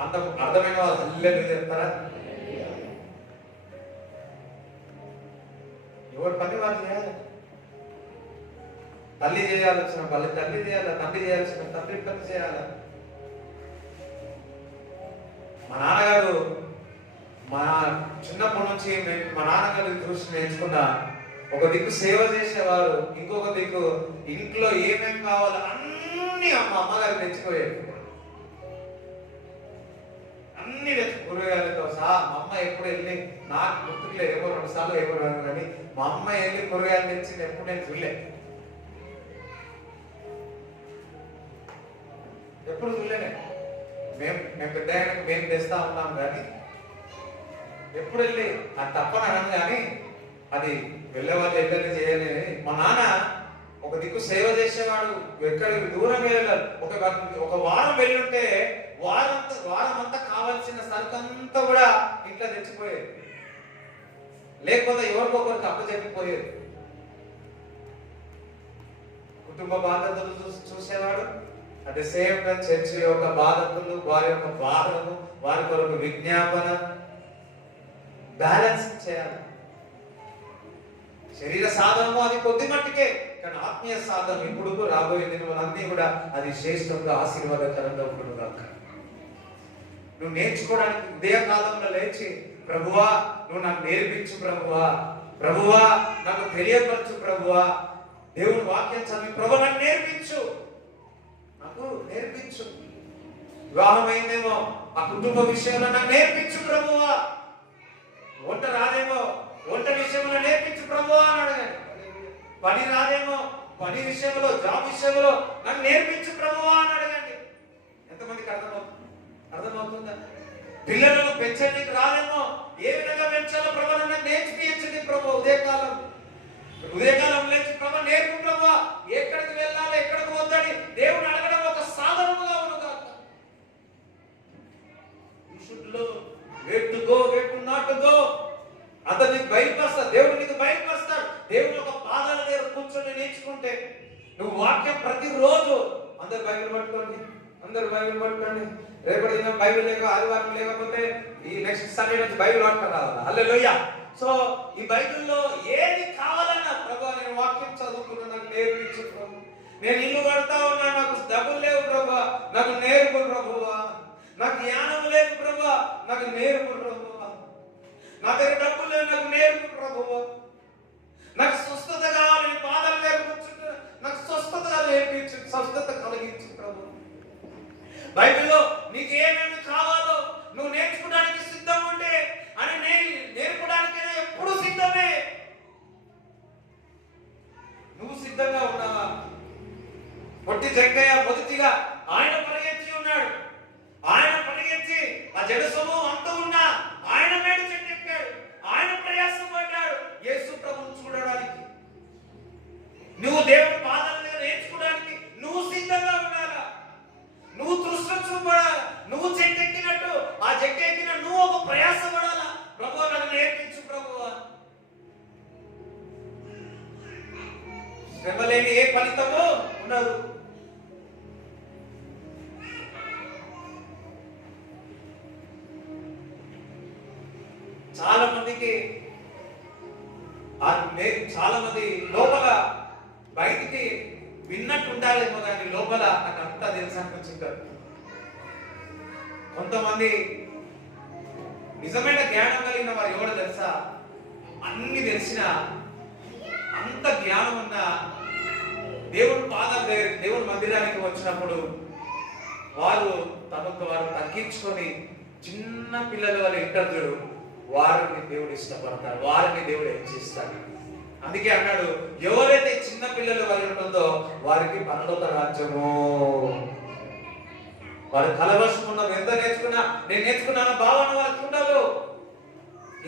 అంత అర్థమైన వాళ్ళు హల్లెలూయా చెప్తారా? ఎవరి పని వారు చేయాలి. తల్లి చేయాల్సిన తల్లి చేయాలా, తండ్రి చేయాల్సిన తండ్రి పని చేయాలా. మా నాన్నగారు మా చిన్నప్పటి నుంచి మా నాన్నగారు చూసి నేర్చుకున్న, ఒక దిక్కు సేవ చేసేవారు, ఇంకొక దిక్కు ఇంట్లో ఏమేమి కావాలో అన్ని మా అమ్మగారు తెచ్చిపోయారు. అన్ని కూరగాయలతో సహా మా అమ్మ ఎప్పుడు వెళ్ళి, నాకు గుర్తులేదు, ఏమో 2 సార్లు ఏమో కానీ మా అమ్మ వెళ్ళి కూరగాయలు తెచ్చింది ఎప్పుడు నేను చూడలేదు. ఎప్పుడు చూడలేనే. మేము పెద్ద మేము తెస్తా ఉన్నాం కానీ ఎప్పుడు వెళ్ళి అది తప్పని అనను. కానీ అది వెళ్ళేవాళ్ళు ఎక్కడికి చేయలేని. మా నాన్న ఒక దిక్కు సేవ చేసేవాడు, ఎక్కడికి దూరం వెళ్ళాలి. ఒక వారం వెళ్ళి ఉంటే వారం అంతా కావాల్సిన సరుకంతా కూడా ఇంట్లో తెచ్చిపోయేది, లేకపోతే ఎవరికొకరికి అప్పచెప్పిపోయేది. కుటుంబ బాధ్యతలు చూసేవాడు, at the same time church యొక్క బాధ్యతలు, వారి యొక్క బాధను, వారి కొరకు విజ్ఞాపన బ్యాలెన్స్ చేయాలి. శరీర సాధనము అది కొద్ది మట్టుకే, కానీ ఆత్మీయ సాధన ఇప్పుడు రాబోయే దినములన్నీ కూడా అది శ్రేష్టంగా ఆశీర్వాదకరంగా ఉంటుంది కాక. నువ్వు నేర్చుకోవడానికి ఉదయ కాలంలో లేచి, ప్రభువా నువ్వు నాకు నేర్పించు, ప్రభువా నాకు తెలియపరచు, ప్రభువా దేవుని వాక్యం చదివి ప్రభు నాకు నేర్పించు. వివాహం అయిందేమో, ఆ కుటుంబ విషయంలో నాకు నేర్పించు ప్రభువా. వంట రాదేమో, వంట విషయంలో నేర్పించు ప్రభువా అని అడగండి. పని రాదేమో, పని విషయంలో, జాబ్ విషయంలో నాకు నేర్పించు ప్రభువా అని అడగండి. ఎంతమందికి అర్థమవుతుందా? పిల్లలను పెంచడానికి రాదేమో, ఏ విధంగా పెంచాలో ప్రభు నాకు నేర్పించండి ప్రభు. ఉదయకాలం లేచి ప్రభు నేర్పు ప్రభువా, ఎక్కడికి వెళ్ళాలి, ఎక్కడికి వద్దని దేవుని అడగడం ఒక సాధనముగా ఉన్నది. You should learn where to go, where to not to go. అతను నీకు బయలుపరుస్తాడు, దేవుడు నీకు బయలుపరుస్తాడు. దేవుని యొక్క పాదాల దగ్గర కూర్చొని నేర్చుకుంటే నువ్వు వాక్యం ప్రతిరోజు అందరు బైబిల్ పట్టుకోండి. రేపటి దినం బైబిల్ లేక, ఆదివారం లేకపోతే ఈ నెక్స్ట్ సండే నుంచి బైబిల్ పట్టుకొని రావాలి. హల్లెలూయా. సో ఈ బైబిల్లో ఏది కావాలన్నా ప్రభు నేను వాక్యం చదువుకున్నా, నాకు నేర్పించు ప్రభు. నేను ఇల్లు కడతా ఉన్నా, నాకు డబ్బులు లేవు ప్రభు, నాకు నేర్పు ప్రభువా. నాకు జ్ఞానం లేదు ప్రభు, నాకు నేర్పు ప్రభువా. నా దగ్గర డబ్బులు లేవు, నాకు నేర్పు ప్రభువా. నాకు స్వస్థత కావాలి, పాదాల దగ్గర కూర్చుంటే నాకు స్వస్థతగా నేర్పించు, స్వస్థత కలిగించు ప్రభు. బైబిల్లో నీకు ఏమేమి కావాలో నువ్వు నేర్చుకోవడానికి సిద్ధం ఉంటే అని నేర్పడానికి ఎప్పుడు సిద్ధమే. నువ్వు సిద్ధంగా ఉన్నావా? పొట్టి జగ్గయ్య మొదటిగా ఆయన పరిగెత్తి ఉన్నాడు. ఆయన పరిగెత్తి ఆ జడసము అంత ఉన్నా ఆయన మేడు చెట్టు ఎక్కాడు. ఆయన ప్రయాసం పడ్డాడు యేసు ప్రభువును చూడడానికి. నువ్వు దేవుని పాదాల దగ్గర నేర్చుకోవడానికి నువ్వు సిద్ధంగా ఉండాలా. నువ్వు తృష్ణ చూపడాలా. నువ్వు చెట్టు ఎక్కినట్టు ఆ చెట్టు ఎక్కిన నువ్వు ఒక ప్రయాస పడాలా. ప్రభువా నాకు నేర్పించు ప్రభువా. శ్రమ లేని ఏ ఫలితము ఉండదు. చాలా మందికి చాలా మంది లోపల బయటికి విన్నట్టు ఉండాలేమో కానీ లోపల నాకు అంతా తెలుసు అనిపించుంటారు. కొంతమంది నిజమైన జ్ఞానం కలిగిన వారు ఎవరో తెలుసా, అన్ని తెలిసిన అంత జ్ఞానం ఉన్న దేవుని పాదాల దగ్గర దేవుని మందిరానికి వచ్చినప్పుడు వారు తమకు వారు తగ్గించుకొని చిన్న పిల్లల వాళ్ళ ఇంటర్వ్యూడు వారిని దేవుడు ఇష్టపడతాడు, వారిని దేవుడు హెచ్చిస్తాడు. అందుకే అన్నాడు, ఎవరైతే చిన్న పిల్లలు వాళ్ళు ఉంటుందో వారికి పరలోక రాజ్యము. వారు కలవశమున్నాం, ఎంత నేర్చుకున్నా నేను నేర్చుకున్నాను భావన వాళ్ళకి ఉండదు,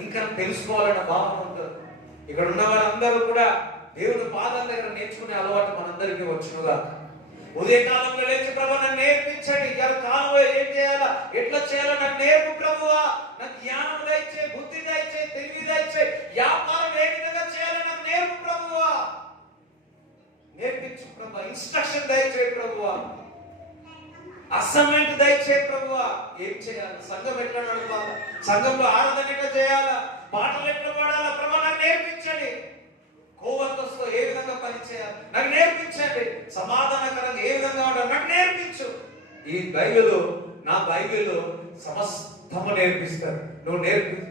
ఇంకా తెలుసుకోవాలన్న భావన ఉంటుంది. ఇక్కడ ఉన్న వాళ్ళందరూ కూడా దేవుని పాదాల దగ్గర నేర్చుకునే అలవాటు మనందరికీ వచ్చునుగా. ఉదయకాలంలో లేచి ప్రభు నన్ను నేర్పించండి, ఇవాళ కాలంలో ఏం చేయాలా, ఎట్లా చేయాలో నాకు నేర్పు ప్రభువా, నాకు జ్ఞానం దయచే, బుద్ధి దయచే, తెలివి దయచే, వ్యాపారం ఏ విధంగా చేయాలో నాకు నేర్పు ప్రభువా, నేర్పించు ప్రభు, ఇన్స్ట్రక్షన్ దయచే ప్రభువా, అసైన్మెంట్ దయచే ప్రభువా. ఏం చేయాలి, సంఘం ఎట్లా నడపాలా, సంఘంలో ఆరాధన ఎట్లా చేయాలా, పాటలు ఎట్లా పాడాలా ప్రభు నాకు నేర్పించండి. కోవర్కర్స్తో ఏ విధంగా పనిచేయాలి నాకు నేర్పించండి. సమాధానకరంగా ఏ విధంగా ఉండాలి నాకు నేర్పించు. ఈ బైబిల్, నా బైబిల్ సమస్తము నేర్పిస్తారు. నువ్వు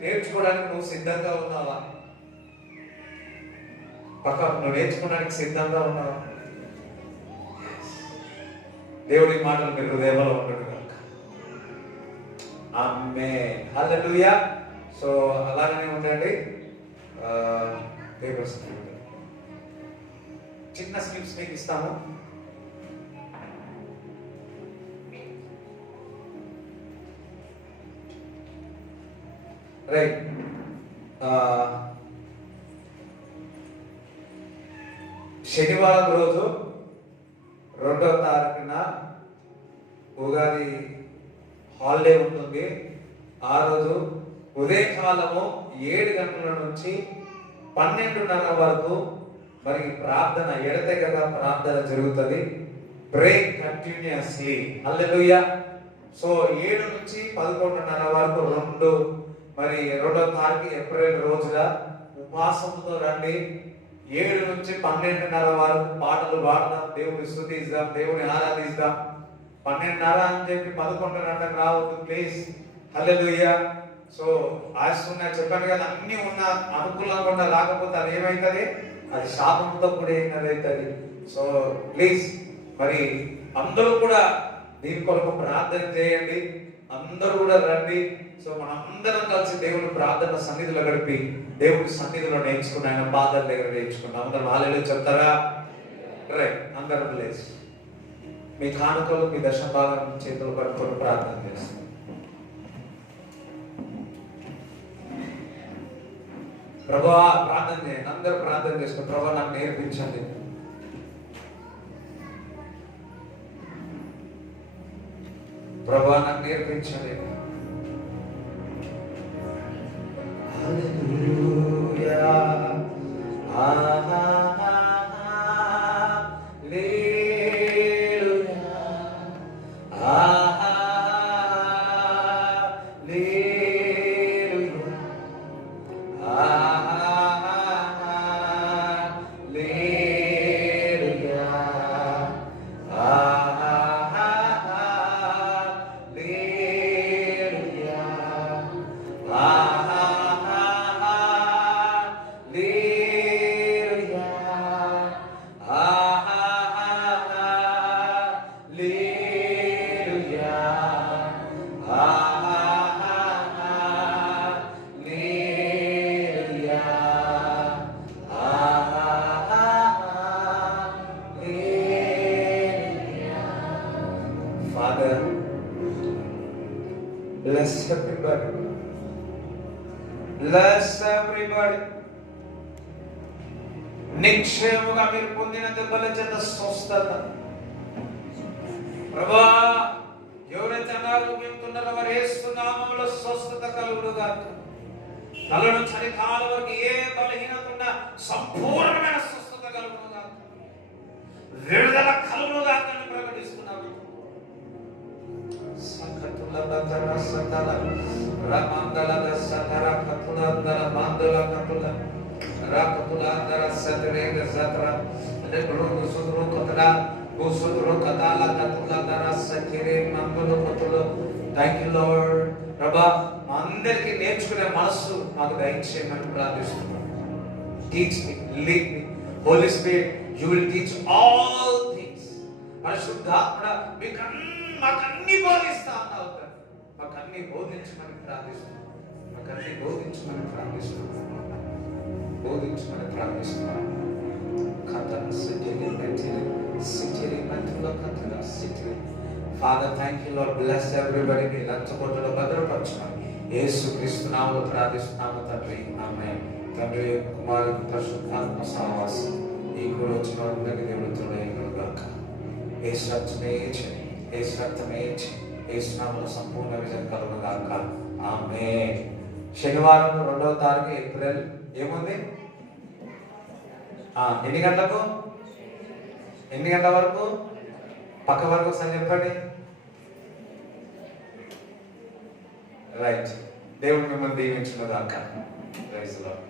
నేర్చుకోవడానికి నువ్వు సిద్ధంగా ఉన్నావా? పక్క నువ్వు నేర్చుకోవడానికి సిద్ధంగా ఉన్నావా? దేవుడి మాటలు మీరు హృదయంలో ఉండడు కనుక ఆమేన్, హల్లెలూయా. సో అలాగనే ఉండండి. పేపర్స్ చిన్న స్లిప్స్ మీకు ఇస్తాము. రైట్, శనివారం రోజు 2వ తారీఖున ఉగాది హాలిడే ఉంటుంది. ఆ రోజు ఉదయకాలము 7 గంటల నుంచి 12:30 వరకు మరి ప్రార్థన ఎడతెగక ప్రార్థన జరుగుతుంది. ప్రే కంటిన్యూస్లీ, హల్లెలూయా. సో 7 నుంచి 11:30 వరకు 2వ తారీఖు ఏప్రిల్ రోజున ఉపవాసంతో రండి. 7 నుంచి 12:30 వరకు పాటలు పాడదాం, దేవుని స్తుతిద్దాం, దేవుని ఆరాధిద్దాం. 12:30 అని చెప్పి 11:30 రావద్దు ప్లీజ్, హల్లెలూయా. సో ఆశున్నా చెప్పాను కదా, అన్ని ఉన్న అనుకూలంగా ఉన్న రాకపోతే అది ఏమైతుంది, అది శాపంతో కూడా ఏమవుతుంది. సో ప్లీజ్ మరి అందరూ కూడా దీని కొరకు ప్రార్థన చేయండి, అందరూ కూడా రండి. సో మనం అందరం కలిసి దేవుని ప్రార్థన సన్నిధిలో గడిపి దేవుని సన్నిధిలో నేర్చుకుని ఆయన పాదాల దగ్గర నేర్చుకున్నాం. అందరూ హల్లెలూయా చెప్తారా? రైట్, అందరూ ప్లీజ్ మీ కానుకలు మీ దశభాగం చేతులు పట్టుకొని ప్రార్థన చేస్తాం. ప్రభువా ప్రార్థన చేయండి, అందరూ ప్రార్థన చేసుకోండి. ప్రభువా నాకు నేర్పించండి, ప్రభువా నాకు నేర్పించండి. హల్లెలూయా, bless everybody. Bless everybody. నిక్షేమముగా మీరు పొందిన దెబ్బల చేత స్వస్థత. ప్రభువా ఎవరైతే అనారోగ్యంతో ఉన్నారో వారు యేసు నామములో స్వస్థత కలుగునుగాక. తల నుంచి అరికాల వరకు ఏ బలహీనత ఉన్నా సంపూర్ణమైన స్వస్థత కలుగునుగాక. సందల రమందల సతర కతులందల మందల కతుల రాకతులందర సతరేగ సతర రెబ్రు సుద్రు కతర సుద్రు కతాల కతులందర సతిరే మందులు కతులు. Thank you lord. ప్రభా మా అందరికీ నేర్చుకునే మనస్సు మాకు దయచేయమని ప్రార్థిస్తున్నాం. Teach me, lead me. Holy Spirit, you will teach all things. పరిశుద్ధాత్మ మాకు అన్ని బోధిస్తా అన్నావు. మాకు అన్ని బోధించమని ప్రార్థిస్తున్నాం. మాకు అన్ని బోధించమని ప్రార్థిస్తున్నాం. బోధించమని ప్రార్థిస్తున్నాం. కథన సిటిరి మెటిరి సిటిరి మెట్ల కథన సిటిరి. Father thank you lord. Bless everybody. మీ లంచకొట్టలో భద్రపరచమని యేసుక్రీస్తు నామములో ప్రార్థిస్తున్నాము తండ్రి. ఆమేన్. తండ్రి, కుమారుడు, పరిశుద్ధాత్మ సహవాసం ఈ కూడా వచ్చిన అందరికీ దేవుడు తోడైనగాక. యేసు రక్తమే చేయి, యేసు రక్తమే చేయి, యేసు నామములో సంపూర్ణ విజయం కలుగుగాక. ఆమేన్. శనివారం 2వ తారీఖు ఏప్రిల్ ఏముంది? ఎన్ని గంటలకు? ఎన్ని గంటల వరకు? పక్క వరకు ఒకసారి చెప్పండి. రైట్. దేవుడు మిమ్మల్ని దీవించుగాక. Praise the lord.